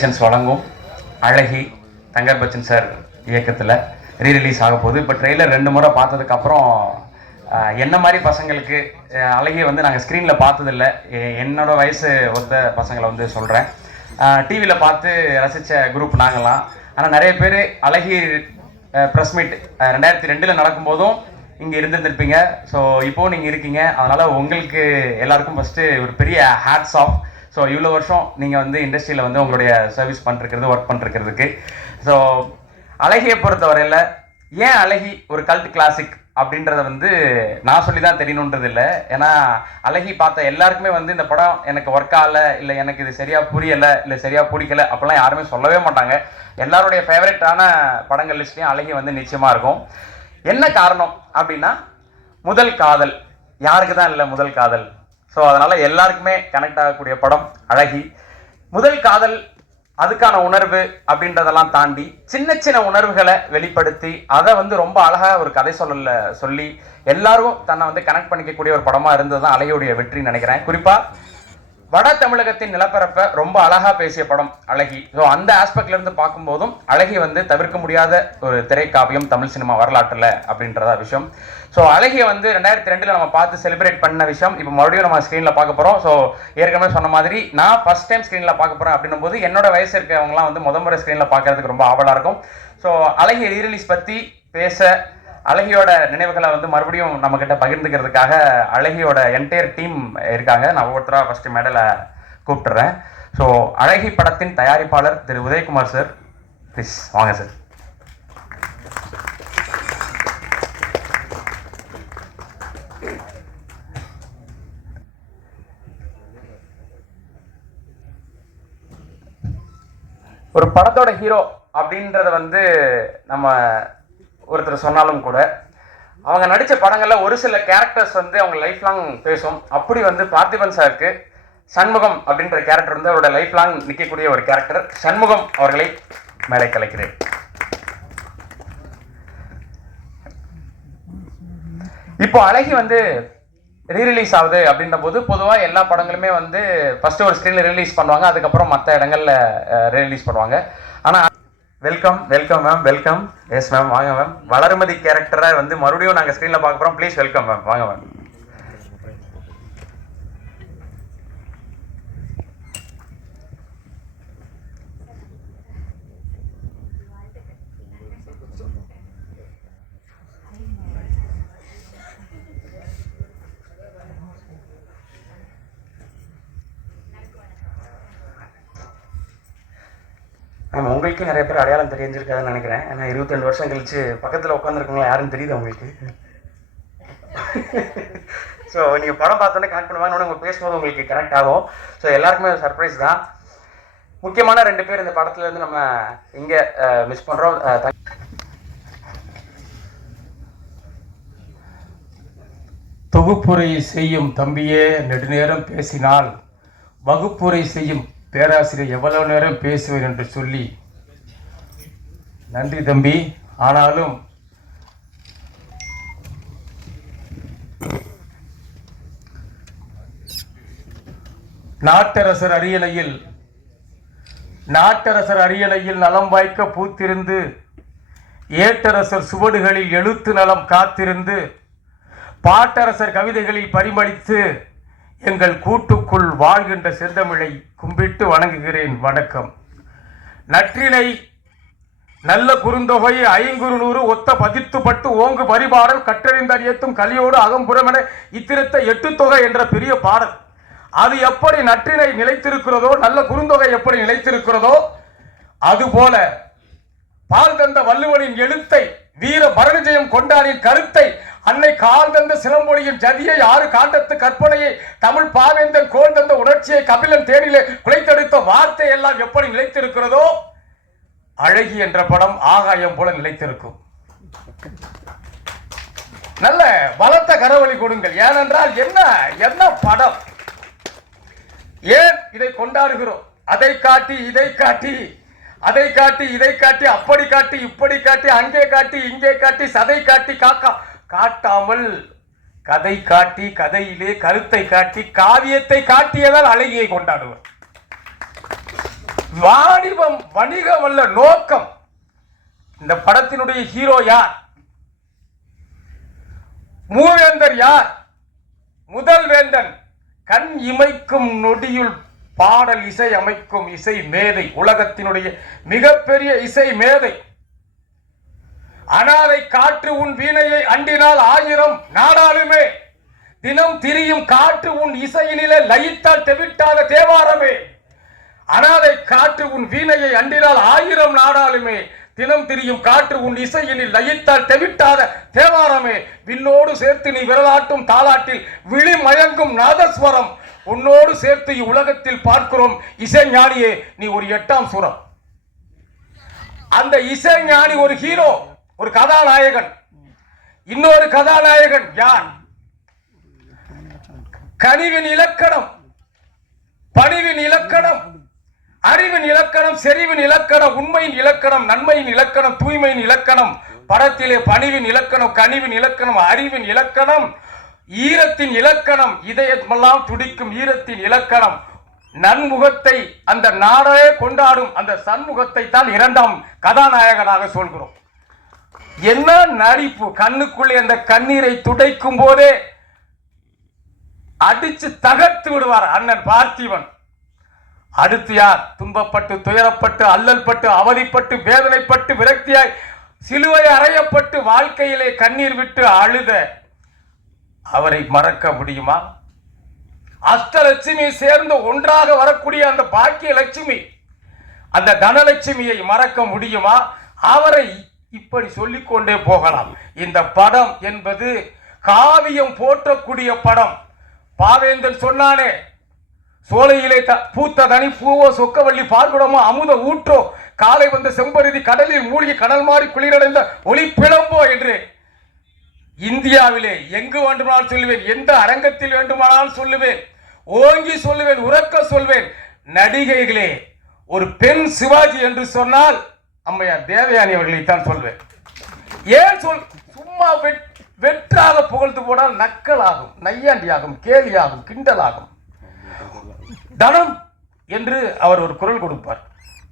வழங்கும் அழகி தங்கர் பச்சன் சார் இயக்கத்தில் ரீரிலீஸ் ஆக போகுது. இப்போ ட்ரெய்லர் 2 முறை பார்த்ததுக்கப்புறம் என்ன மாதிரி பசங்களுக்கு அழகியை வந்து நாங்கள் ஸ்க்ரீனில் பார்த்ததில்லை. என்னோட வயசு ஒத்த பசங்களை வந்து சொல்கிறேன். டிவியில் பார்த்து ரசித்த குரூப் நாங்களாம். ஆனால் நிறைய பேர் அழகி ப்ரெஸ் மீட் 2002 நடக்கும்போதும் இங்கே இருந்திருப்பீங்க. ஸோ இப்போது நீங்கள் இருக்கீங்க. அதனால் உங்களுக்கு எல்லாருக்கும் ஃபஸ்ட்டு ஒரு பெரிய ஹேட்ஸ் ஆஃப். ஸோ இவ்வளோ வருஷம் நீங்கள் வந்து இண்டஸ்ட்ரியில் வந்து உங்களுடைய சர்வீஸ் பண்ணிருக்கிறது, ஒர்க் பண்ணிருக்கிறதுக்கு. ஸோ அழகியை பொறுத்தவரையில் ஏன் அழகி ஒரு கல்ட் கிளாசிக் அப்படின்றத வந்து நான் சொல்லி தான் தெரியணுன்றது இல்லை. ஏன்னா அழகி பார்த்த எல்லாருக்குமே வந்து இந்த படம் எனக்கு ஒர்க் ஆகலை, இல்லை எனக்கு இது சரியாக புரியலை, இல்லை சரியாக பிடிக்கலை அப்படிலாம் யாருமே சொல்லவே மாட்டாங்க. எல்லாருடைய ஃபேவரட்டான படங்கள் லிஸ்ட்லேயும் அழகி வந்து நிச்சயமாக இருக்கும். என்ன காரணம் அப்படின்னா, முதல் காதல் யாருக்கு தான் இல்லை முதல் காதல். ஸோ அதனால் எல்லாருக்குமே கனெக்ட் ஆகக்கூடிய படம் அழகி. முதல் காதல், அதுக்கான உணர்வு அப்படின்றதெல்லாம் தாண்டி சின்ன சின்ன உணர்வுகளை வெளிப்படுத்தி அதை வந்து ரொம்ப அழகாக ஒரு கதை சொல்லி எல்லாரும் தன்னை வந்து கனெக்ட் பண்ணிக்கக்கூடிய ஒரு படமாக இருந்தது தான் அழகியுடைய வெற்றின்னு நினைக்கிறேன். குறிப்பாக வட தமிழகத்தின் நிலப்பரப்பை ரொம்ப அழகாக பேசிய படம் அழகி. ஸோ அந்த ஆஸ்பெக்ட்லேருந்து பார்க்கும்போதும் அழகி வந்து தவிர்க்க முடியாத ஒரு திரைக்காவியம் தமிழ் சினிமா வரலாற்றில் அப்படின்றதா விஷயம். ஸோ அழகியை வந்து 2002 நம்ம பார்த்து செலிப்ரேட் பண்ண விஷயம் இப்போ மறுபடியும் நம்ம ஸ்க்ரீனில் பார்க்க போகிறோம். ஸோ ஏற்கனவே சொன்ன மாதிரி நான் ஃபஸ்ட் டைம் ஸ்க்ரீனில் பார்க்க போகிறேன் அப்படின்னும் போது என்னோட வயசு இருக்கவங்களாம் வந்து முறை ஸ்க்ரீனில் பார்க்கறதுக்கு ரொம்ப ஆவலாக இருக்கும். ஸோ அழகி ரீரிலீஸ் பற்றி பேச, அழகியோட நினைவுகளை வந்து மறுபடியும் நம்மக்கிட்ட பகிர்ந்துக்கிறதுக்காக அழகியோட என்டையர் டீம் இருக்காங்க. நான் ஒவ்வொருத்தராக ஃபஸ்ட்டு மேடலை கூப்பிட்டுறேன். ஸோ அழகி படத்தின் தயாரிப்பாளர் திரு உதயகுமார் சார், ப்ளீஸ் வாங்க சார். ஒரு படத்தோட ஹீரோ அப்படின்றத வந்து நம்ம ஒருத்தர் சொன்னாலும் கூட அவங்க நடித்த படங்களில் ஒரு சில கேரக்டர்ஸ் வந்து அவங்க லைஃப் லாங் பேசும். அப்படி வந்து பார்த்திபன் சாருக்கு சண்முகம் அப்படின்ற கேரக்டர் வந்து அவரோட லைஃப் லாங் நிற்கக்கூடிய ஒரு கேரக்டர். சண்முகம் அவர்களை மேலே கலைக்கிறேன். இப்போ அழகி வந்து ரீரிலீஸ் ஆகுது அப்படின்ற போது பொதுவாக எல்லா படங்களுமே வந்து ஃபஸ்ட்டு ஒரு ஸ்க்ரீனில் ரிலீஸ் பண்ணுவாங்க, அதுக்கப்புறம் மற்ற இடங்களில் ரிலீஸ் பண்ணுவாங்க. ஆனால் welcome ma'am, welcome. Yes ma'am, வாங்க மேம். வளர்மதி கேரக்டரை வந்து மறுபடியும் நாங்கள் ஸ்க்ரீனில் பார்க்க போகிறோம். ப்ளீஸ் வெல்கம் மேம், வாங்க மேம். ஆமாம், உங்களுக்கே நிறைய பேர் அடையாளம் தெரிஞ்சிருக்காதுன்னு நினைக்கிறேன். ஏன்னா 22 வருஷம் கழிச்சு பக்கத்தில் உட்காந்துருக்கவங்களா யாருன்னு தெரியுது உங்களுக்கு. ஸோ நீங்கள் படம் பார்த்தோன்னே கனெக்ட் பண்ணுவாங்க, உங்கள் பேசும்போது உங்களுக்கு கனெக்ட் ஆகும். ஸோ எல்லாருக்குமே ஒரு சர்ப்ரைஸ் தான். முக்கியமான 2 பேர் இந்த படத்துலேருந்து நம்ம இங்கே மிஸ் பண்ணுறோம். தொகுப்புரை செய்யும் தம்பியே நெடுநேரம் பேசினால் வகுப்புரை செய்யும் பேராசிரியர் எவ்வளவு நேரம் பேசுவேன் என்று சொல்லி நன்றி தம்பி. ஆனாலும் நாட்டரசர் அரியணையில் நலம் வாய்க்க பூத்திருந்து ஏட்டரசர் சுவடுகளில் எழுத்து நலம் காத்திருந்து பாட்டரசர் கவிதைகளில் பரிமளித்து எங்கள் கூட்டுக்குள் வாழ்கின்ற செந்தமிழை கும்பிட்டு வணங்குகிறேன். வணக்கம். நற்றினை நல்ல குறுந்தொகை 500 ஒத்த பதித்துப்பட்டு ஓங்கு பரிபாடல் கற்றறிந்தறியத்தும் கலியோடு அகம்புறமென இத்திருத்த 8 தொகை என்ற பெரிய பாடல். அது எப்படி நற்றினை நிலைத்திருக்கிறதோ, நல்ல குறுந்தொகை எப்படி நிலைத்திருக்கிறதோ, அதுபோல பால் தந்த வள்ளுவனின் எழுத்தை, வீர பரணிஜயம் கொண்டாடின் கருத்தை, அன்னை கால் தந்த சிலம்பொழியின் ஜதியை, 6 காண்டத்து கற்பனையை, தமிழ் பாவேந்தன் கோல் தந்த உணர்ச்சியை, கபிலன் தேனிலே குலைத்தெடுத்த வார்த்தை எல்லாம் எப்படி நிலைத்திருக்கிறதோ, அழகி என்ற படம் ஆகாயம் போல நிலைத்திருக்கும். நல்ல பலத்த கரவொலி கொடுங்கள். ஏனென்றால் என்ன படம், ஏன் இதை கொண்டாடுகிறோம்? அதை காட்டி இதை காட்டி, அதை காட்டி இதை காட்டி, அப்படி காட்டி இப்படி காட்டி, அங்கே காட்டி இங்கே காட்டி, சதை காட்டி காட்டாமல் கதை காட்டி, கதையிலே கருத்தை காட்டி, காவியத்தை காட்டியதால் அழகியை கொண்டாடுவர். வாணிபம் வணிகம் அல்ல நோக்கம். இந்த படத்தினுடைய ஹீரோ யார்? மூவேந்தர் யார்? முதல் வேந்தன். கண் இமைக்கும் நொடியுள் பாடல் இசை அமைக்கும் இசை மேதை, உலகத்தினுடைய மிகப்பெரிய இசை மேதை. அனாதை காற்று உன் வீணையை அண்டினால் 1000 நாடாளுமே, தினம் திரியும் காற்று உன் இசையினிலே லயித்தால் தெவிட்டாத தேவாரமே. அனாதை காற்று உன் வீணையை அண்டினால் 1000 நாடாளுமே, தினம் திரியும் காற்று உன் இசையினில் லயித்தால் தெவிட்டாத தேவாரமே. விண்ணோடு சேர்த்து நீ விரலாட்டும் தாளாட்டில் விழி மயங்கும் நாதஸ்வரம், உன்னோடு சேர்த்து உலகத்தில் பார்க்கிறோம் இசை ஞானியே நீ ஒரு 8ஆம் சுரம். அந்த இசை ஞானி ஒரு ஹீரோ, ஒரு கதாநாயகன். இன்னொரு கதாநாயகன் யார்? கனிவின் இலக்கணம், பணிவின் இலக்கணம், அறிவின் இலக்கணம், செறிவின் இலக்கணம், உண்மையின் இலக்கணம், நன்மையின் இலக்கணம், தூய்மையின் இலக்கணம். படத்திலே பணிவின் இலக்கணம், கனிவின் இலக்கணம், அறிவின் இலக்கணம், ஈரத்தின் இலக்கணம், இதயமெல்லாம் துடிக்கும் ஈரத்தின் இலக்கணம், நன்முகத்தை அந்த நாடே கொண்டாடும் அந்த சண்முகத்தை தான் 2ஆம் கதாநாயகனாக சொல்கிறோம். என்ன நடிப்பு! கண்ணுக்குள்ளே அந்த கண்ணீரை துடைக்கும் போதே அடிச்சு தகர்த்து விடுவார் அண்ணன் பார்த்திபன். அடுத்து யார்? துன்பப்பட்டு துயரப்பட்டு அல்லல் பட்டு அவதிப்பட்டு வேதனைப்பட்டு விரக்தியாய் சிலுவை அறையப்பட்டு வாழ்க்கையிலே கண்ணீர் விட்டு அழுத அவரை மறக்க முடியுமா? அஷ்டலட்சுமி சேர்ந்து ஒன்றாக வரக்கூடிய அந்த பாக்கிய லட்சுமி, அந்த தனலட்சுமியை மறக்க முடியுமா? அவரை இப்படி சொல்லிக்கொண்டே போகலாம். இந்த படம் என்பது காவியம் போற்றக்கூடிய படம். பாவேந்தன் சொன்னானே, சோலையிலே பூத்த தனி பூவோ சொக்கவள்ளி பார்க்குடமோ அமுத ஊற்றோ காலை வந்த செம்பருதி கடலில் மூழ்கி கடல் மாறி குளிரடைந்த ஒளி பிளம்போ என்று. இந்தியாவிலே எங்கு வேண்டுமானால் சொல்லுவேன், எந்த அரங்கத்தில் வேண்டுமானால் சொல்லுவேன், ஓங்கி சொல்லுவேன், உறக்க சொல்வேன். நடிகைகளே, ஒரு பெண் சிவாஜி என்று சொன்னால் அம்மையார் தேவயானி அவர்களைத்தான் சொல்வேன். ஏன் சும்மா வெற்றாக புகழ்ந்து போனால் நக்கல் ஆகும், நையாண்டியாகும், கேலியாகும், கிண்டலாகும். தனம் என்று அவர் ஒரு குரல் கொடுப்பார்.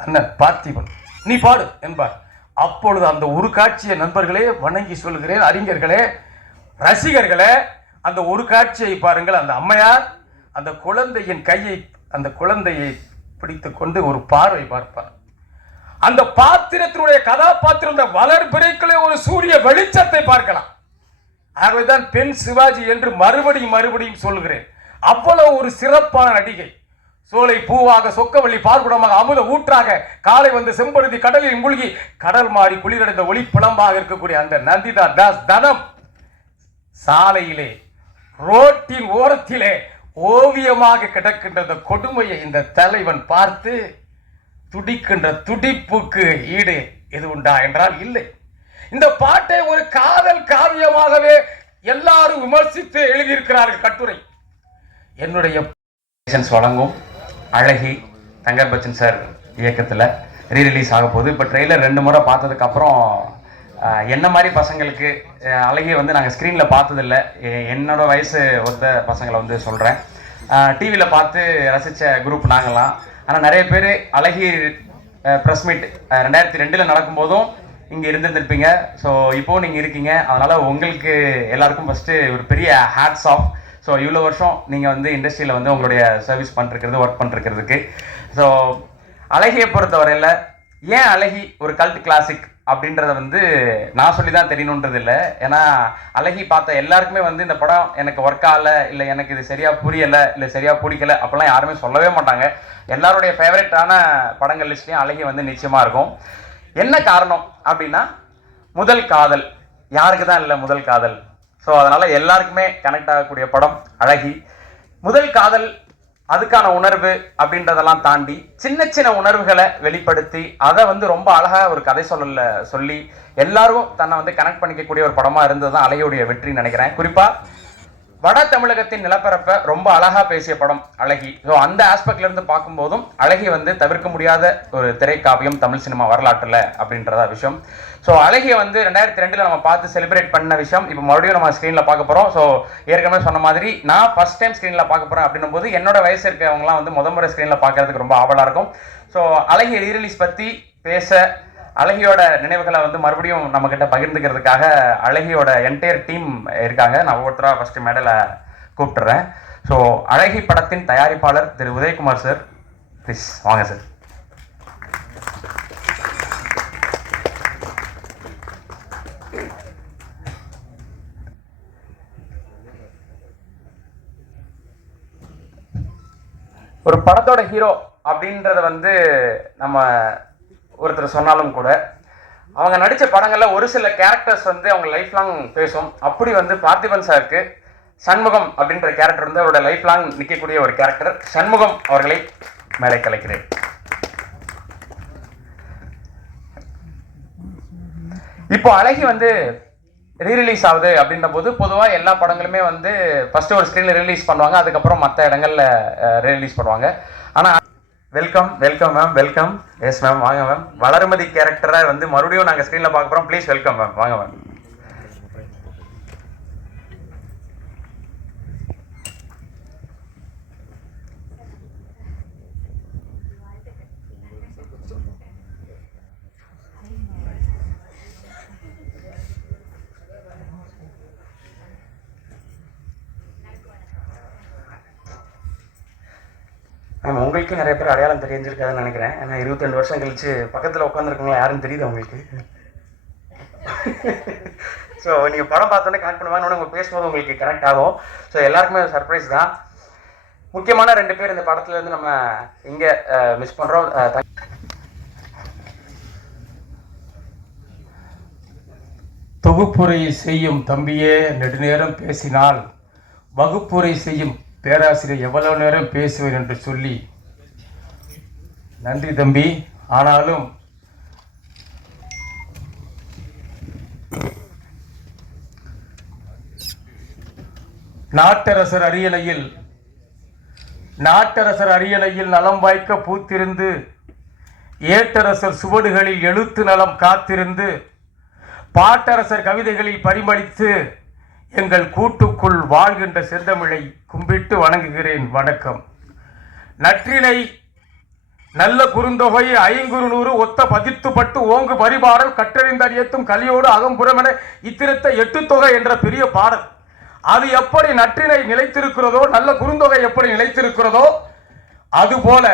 அண்ணன் பார்த்திபன் நீ பாடு என்பார். அப்பொழுது அந்த ஒரு காட்சியை நண்பர்களே வணங்கி சொல்கிறேன், அறிஞர்களே, ரசிகர்களே, அந்த ஒரு காட்சியை பாருங்கள். அந்த அம்மையார் அந்த குழந்தையின் கையை, அந்த குழந்தையை பிடித்து கொண்டு ஒரு பார்வை பார்ப்பார். அந்த பாத்திரத்தினுடைய கதாபாத்திரம் வளர் பிறைக்குள்ளே ஒரு சூரிய வெளிச்சத்தை பார்க்கலாம். ஆகவேதான் பெண் சிவாஜி என்று மறுபடியும் சொல்கிறேன். அவ்வளவு ஒரு சிறப்பான நடிகை. சோலை பூவாக சொக்கவள்ளி பார்க்குடமாக அமுத ஊற்றாக காலை வந்த செம்பருதி கடலில் மூழ்கி கடல் மாறி குளிரடைந்த ஒளி புலம்பாக இருக்கக்கூடிய அந்த நந்திதா தாஸ் தனம் சாலையிலே ரோட்டின் ஓரத்திலே ஓவியமாக கிடக்கின்ற அந்த கொடுமையை இந்த தலைவன் பார்த்து துடிக்கின்ற துடிப்புக்கு ஈடு எது உண்டா என்றால் இல்லை. இந்த பாட்டை ஒரு காதல் காவியமாகவே எல்லாரும் விமர்சித்து எழுதியிருக்கிறார்கள் கட்டுரை. என்னுடைய வழங்கும் அழகி தங்கர் பச்சன் சார் இயக்கத்தில் ரீரிலீஸ் ஆக போகுது. இப்போ ட்ரெய்லர் 2 முறை பார்த்ததுக்கப்புறம் என்ன மாதிரி பசங்களுக்கு அழகியை வந்து நாங்கள் ஸ்க்ரீனில் பார்த்ததில்லை. என்னோட வயசு ஒத்த பசங்களை வந்து சொல்கிறேன். டிவியில் பார்த்து ரசித்த குரூப் நாங்கள்லாம். ஆனால் நிறைய பேர் அழகி ப்ரெஸ் மீட் 2002 நடக்கும்போதும் இங்கே இருந்திருந்திருப்பீங்க. ஸோ இப்போது நீங்கள் இருக்கீங்க. அதனால் உங்களுக்கு எல்லாருக்கும் ஃபஸ்ட்டு ஒரு பெரிய ஹேட்ஸ் ஆஃப். ஸோ இவ்வளோ வருஷம் நீங்கள் வந்து இண்டஸ்ட்ரியில் வந்து உங்களுடைய சர்வீஸ் பண்ணிருக்கிறது, ஒர்க் பண்ணிருக்கிறதுக்கு. ஸோ அழகியை பொறுத்தவரையில் ஏன் அழகி ஒரு கல்ட் கிளாசிக் அப்படின்றத வந்து நான் சொல்லி தான் தெரியணுன்றது இல்லை. ஏன்னா அழகி பார்த்த எல்லாருக்குமே வந்து இந்த படம் எனக்கு ஒர்க் ஆகலை, இல்லை எனக்கு இது சரியாக புரியலை, இல்லை சரியாக பிடிக்கலை அப்படிலாம் யாருமே சொல்லவே மாட்டாங்க. எல்லாருடைய ஃபேவரட்டான படங்கள் லிஸ்ட்லேயும் அழகி வந்து நிச்சயமாக இருக்கும். என்ன காரணம் அப்படின்னா, முதல் காதல் யாருக்கு தான் இல்லை முதல் காதல். ஸோ அதனால் எல்லாருக்குமே கனெக்ட் ஆகக்கூடிய படம் அழகி. முதல் காதல், அதுக்கான உணர்வு அப்படின்றதெல்லாம் தாண்டி சின்ன சின்ன உணர்வுகளை வெளிப்படுத்தி அதை வந்து ரொம்ப அழகாக ஒரு கதை சொல்லி எல்லாரும் தன்னை வந்து கனெக்ட் பண்ணிக்கக்கூடிய ஒரு படமாக இருந்தது தான் அழகியுடைய வெற்றின்னு நினைக்கிறேன். குறிப்பாக வட தமிழகத்தின் நிலப்பரப்பை ரொம்ப அழகா பேசிய படம் அழகி. ஸோ அந்த ஆஸ்பெக்ட்ல இருந்து பார்க்கும்போதும் அழகி வந்து தவிர்க்க முடியாத ஒரு திரைக்காவியம் தமிழ் சினிமா வரலாற்றுல அப்படின்றதா விஷயம். ஸோ அழகிய வந்து 2002 நம்ம பார்த்து செலிப்ரேட் பண்ண விஷயம் இப்போ மறுபடியும் நம்ம ஸ்க்ரீன்ல பார்க்க போறோம். ஸோ ஏற்கனவே சொன்ன மாதிரி நான் ஃபர்ஸ்ட் டைம் ஸ்க்ரீன்ல பார்க்க போறேன் அப்படின்னும் போது என்னோட வயசு இருக்கவங்கலாம் வந்து முறை ஸ்க்ரீன்ல பார்க்கறதுக்கு ரொம்ப ஆவலா இருக்கும். ஸோ அழகிய ரீரிலீஸ் பத்தி பேச, அழகியோட நினைவுகளை வந்து மறுபடியும் நம்ம கிட்ட பகிர்ந்துக்கிறதுக்காக அழகியோட என்டையர் டீம் இருக்காங்க. நான் ஒவ்வொருத்தரா ஃபர்ஸ்ட் மேடல கூப்பிட்டுறேன். ஸோ அழகி படத்தின் தயாரிப்பாளர் திரு உதயகுமார் சார், ப்ளீஸ் வாங்க சார். ஒரு படத்தோட ஹீரோ அப்படின்றத வந்து நம்ம ஒருத்தர் சொன்னாலும் கூட அவங்க நடித்த படங்களில் ஒரு சில கேரக்டர்ஸ் வந்து அவங்க லைஃப் லாங் பேசும். அப்படி வந்து பார்த்திபன் சாருக்கு சண்முகம் அப்படின்ற கேரக்டர் வந்து அவரோட லைஃப் லாங் நிற்கக்கூடிய ஒரு கேரக்டர். சண்முகம் அவர்களை மேலே கலைக்கிறேன். இப்போ அழகி வந்து ரீரிலீஸ் ஆகுது அப்படின்ற போது பொதுவாக எல்லா படங்களுமே வந்து ஃபர்ஸ்ட் ஒரு ஸ்க்ரீனில் ரிலீஸ் பண்ணுவாங்க, அதுக்கப்புறம் மற்ற இடங்கள்ல ரிலீஸ் பண்ணுவாங்க. ஆனால் welcome ma'am, welcome. Yes ma'am, வாங்க மேம். வளர்மதி கேரக்டரை வந்து மறுபடியும் நாங்கள் ஸ்க்ரீனில் பார்க்க போகிறோம். ப்ளீஸ் வெல்கம் மேம், வாங்க மேம். மேம், உங்களுக்கு நிறைய பேர் அடையாளம் தெரிஞ்சிருக்காதுன்னு நினைக்கிறேன். ஏன்னா 22 வருஷம் கழிச்சு பக்கத்தில் உட்காந்துருக்கவங்களா யாருன்னு தெரியுது உங்களுக்கு? ஸோ நீங்கள் படம் பார்த்தோன்னே கனெக்ட் பண்ணுவாங்க, உங்கள் பேசும்போது உங்களுக்கு கனெக்ட் ஆகும். ஸோ எல்லாருக்குமே சர்ப்ரைஸ் தான். முக்கியமான 2 பேர் இந்த படத்துலேருந்து நம்ம இங்கே மிஸ் பண்ணுறோம். தொகுப்புரை செய்யும் தம்பியே நெடுநேரம் பேசினால் வகுப்புரை செய்யும் பேராசிரியர் எவ்வளவு நேரம் பேசுவேன் என்று சொல்லி நன்றி தம்பி. ஆனாலும் நாட்டரசர் அரியணையில் நலம் வாய்க்க பூத்திருந்து ஏட்டரசர் சுவடுகளில் எழுத்து நலம் காத்திருந்து பாட்டரசர் கவிதைகளில் பரிமளித்து எங்கள் கூட்டுக்குள் வாழ்கின்ற செந்தமிழை கும்பிட்டு வணங்குகிறேன். வணக்கம். நற்றினை நல்ல குறுந்தொகை 500 ஒத்த பதித்துப்பட்டு ஓங்கு பரிபாடல் கற்றறிந்த ஏத்தும் கலியோடு அகம்புறமென இத்திருத்த 8 தொகை என்ற பெரிய பாடல். அது எப்படி நற்றினை நிலைத்திருக்கிறதோ, நல்ல குறுந்தொகை எப்படி நிலைத்திருக்கிறதோ, அதுபோல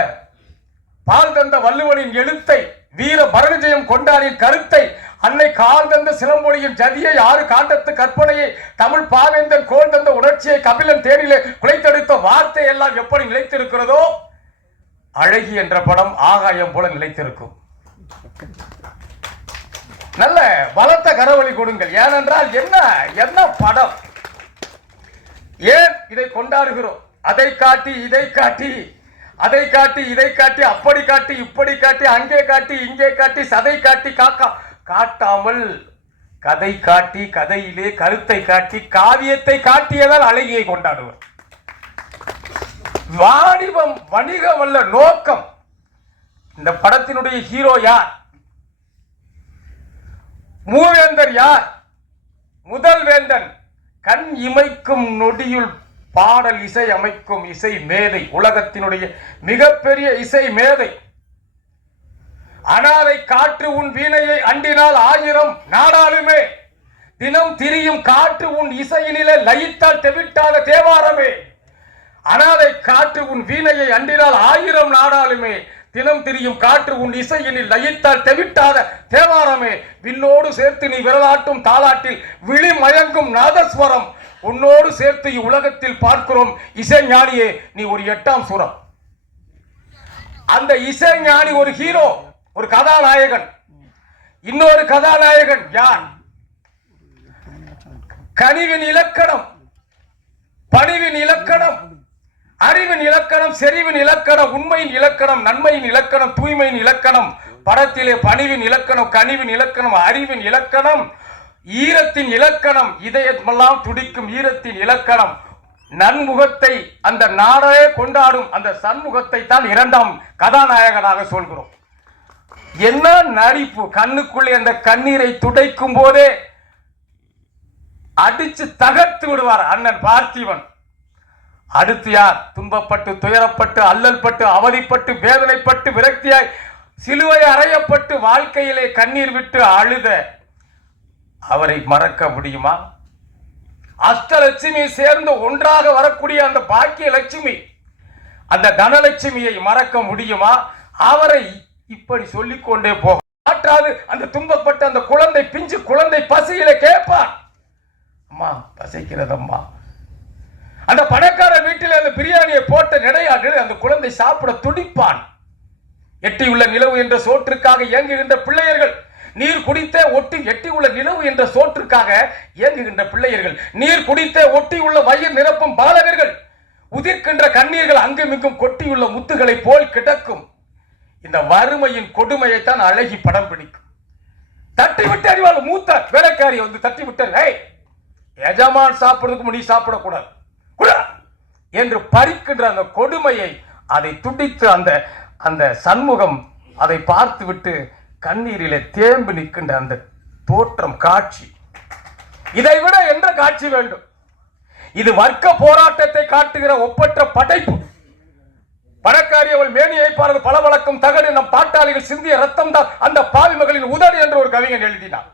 பால் தந்த வள்ளுவனின் எழுத்தை, வீர பரவிஜயம் கொண்டாடின் கருத்தை, அன்னை கால் தந்த சிலம்பொழியின் ஜதியை, 6 காண்டத்து கற்பனையை, தமிழ் பாவேந்தன் கோல் தந்த உணர்ச்சியை, கபிலன் தேனிலே குலைத்தெடுத்த வார்த்தை எல்லாம் எப்படி நிலைத்திருக்கிறதோ, அழகி என்ற படம் ஆகாயம் போல நிலைத்திருக்கும். நல்ல பலத்த கரவழி கொடுங்கள். ஏனென்றால் என்ன படம், ஏன் இதை கொண்டாடுகிறோம்? அதை காட்டி இதை காட்டி, அதை காட்டி இதை காட்டி, அப்படி காட்டி இப்படி காட்டி, அங்கே காட்டி இங்கே காட்டி, சதை காட்டி காட்டாமல் கதை காட்டி, கதையிலே கருத்தை காட்டி, காவியத்தை காட்டியதால் அழகியை கொண்டாடுவர். வாணிபம் வணிகம் அல்ல நோக்கம். இந்த படத்தினுடைய ஹீரோ யார்? மூவேந்தர் யார்? முதல் வேந்தன் கண் இமைக்கும் நொடியுள் பாடல் இசை அமைக்கும் இசை மேதை, உலகத்தினுடைய மிகப்பெரிய இசை மேதை. அனாதை காற்று உன் வீணையை அண்டினால் 1000 நாடாளுமே, தினம் திரியும் காற்று உன் இசையினிலே லயித்தால் தெவிட்டாத தேவாரமே. அனாதை காற்று உன் வீணையை அண்டினால் 1000 நாடாளுமே, தினம் திரியும் காற்று உன் இசையினில் லயித்தால் தெவிட்டாத தேவாரமே. விண்ணோடு சேர்த்து நீ விரலாட்டும் தாளாட்டில் விழி மயங்கும் நாதஸ்வரம், உன்னோடு சேர்த்து உலகத்தில் பார்க்கிறோம் இசை ஞானியே நீ ஒரு 8ஆம் சுரம். அந்த இசை ஞானி ஒரு ஹீரோ, ஒரு கதாநாயகன். இன்னொரு கதாநாயகன் யார்? கனிவின் இலக்கணம், பணிவின் இலக்கணம், அறிவின் இலக்கணம், செறிவின் இலக்கணம், உண்மையின் இலக்கணம், நன்மையின் இலக்கணம், தூய்மையின் இலக்கணம். படத்திலே பணிவின் இலக்கணம், கனிவின் இலக்கணம், அறிவின் இலக்கணம், ஈரத்தின் இலக்கணம், இதயமெல்லாம் துடிக்கும் ஈரத்தின் இலக்கணம், நன்முகத்தை அந்த நாடே கொண்டாடும் அந்த சண்முகத்தை தான் இரண்டாம் கதாநாயகனாக சொல்கிறோம். என்ன நடிப்பு! கண்ணுக்குள்ளே அந்த கண்ணீரை துடைக்கும் போதே அடிச்சு தகர்த்து விடுவார் அண்ணன் பார்த்திபன். அடுத்து யார்? துன்பப்பட்டு துயரப்பட்டு அல்லல் பட்டு அவதிப்பட்டு வேதனைப்பட்டு விரக்தியாய் சிலுவை அறையப்பட்டு வாழ்க்கையிலே கண்ணீர் விட்டு அழுத அவரை மறக்க முடியுமா? அஷ்டலட்சுமி சேர்ந்து ஒன்றாக வரக்கூடிய அந்த பாக்கிய லட்சுமி, அந்த தனலட்சுமியை மறக்க முடியுமா? அவரை இப்படி சொல்லிக் கொண்டே போக மாற்றாது. அந்த துன்பப்பட்ட அந்த குழந்தை, பிஞ்சு குழந்தை பசியில கேட்பான், அம்மா பசிக்கிறதம்மா. அந்த பணக்கார வீட்டில் அந்த பிரியாணியை போட்ட நிலையாக அந்த குழந்தை சாப்பிட துடிப்பான். எட்டியுள்ள நிலவு என்ற சோற்றுக்காக இயங்குகின்ற பிள்ளையர்கள், நீர் குடித்தே ஒட்டி எட்டியுள்ள நிலவு என்ற சோற்றுக்காக இயங்குகின்ற பிள்ளையர்கள், நீர் குடித்தே ஒட்டி உள்ள வயிறு நிரப்பும் பாலகர்கள், உதிர்க்கின்ற கண்ணீர்கள் அங்குமிங்கும் கொட்டியுள்ள முத்துகளை போல் கிடக்கும். இந்த வறுமையின் கொடுமையைத்தான் அழகி படம் பிடிக்கும். தட்டி விட்டு அறிவாள் மூத்த வேலைக்காரி வந்து தட்டி விட்டு, எஜமான் சாப்பிடுறதுக்கு முடி சாப்பிடக்கூடாது என்று பறிக்கின்ற அந்த கொடுமையை, அதை துடித்து அந்த அந்த சண்முகம் அதை பார்த்து விட்டு கண்ணீரிலே தேம்பி நிற்கின்ற அந்த தோற்றம், காட்சி, இதை விட என்ற காட்சி வேண்டும்? இது வர்க்க போராட்டத்தை காட்டுகிற ஒப்பற்ற படைப்பு. பணக்காரி அவள் மேனியை பார்த்து பளபளக்கும் தகடு நம் பாட்டாளிகள் சிந்திய ரத்தம் தான் அந்த பாவி மகளின் உதடு என்று ஒரு கவிஞன் எழுதினார்.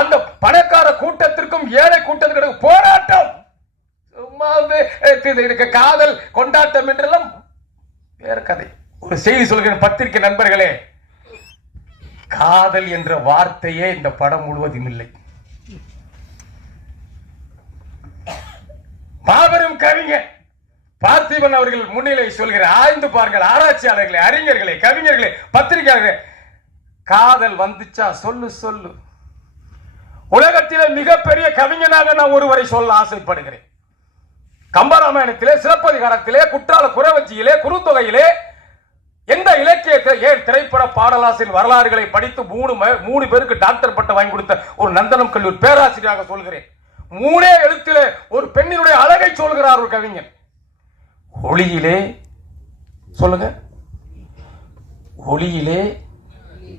அந்த பணக்கார கூட்டத்திற்கும் ஏழை கூட்டத்திற்கும் போராட்டம். காதல் கொண்டாட்டம் என்றெல்லாம் வேற கதை. ஒரு செய்தி சொல்கிற பத்திரிகை நண்பர்களே, காதல் என்ற வார்த்தையே இந்த படம் முழுவதும் இல்லை. மாபெரும் கவிஞர் பார்த்திபன் அவர்கள் முன்னிலை சொல்கிற, ஆய்ந்து பாருங்கள் ஆராய்ச்சியாளர்களே, அறிஞர்களே, கவிஞர்களே, பத்திரிகையாளர்களே, காதல் வந்துச்சா சொல்லு சொல்லு. உலகத்திலே மிகப்பெரிய கவிஞனாக நான் ஒருவரை சொல்ல ஆசைப்படுகிறேன். கம்பராமாயணத்திலே, சிலப்பதிகாரத்திலே, குற்றால குறவஞ்சியிலே, குறுந்தொகையிலே, எந்த இலக்கியத்தை, ஏன் திரைப்பட பாடலாசிரியர் வரலாறுகளை படித்து மூணு பேருக்கு டாக்டர் பட்டம் வாங்கி கொடுத்த ஒரு நந்தனம் கல்லூரி பேராசிரியராக சொல்கிறேன். மூணே எழுத்திலே ஒரு பெண்ணினுடைய அழகை சொல்கிறார் ஒரு கவிஞன். ஒளியிலே சொல்லுங்க, ஒளியிலே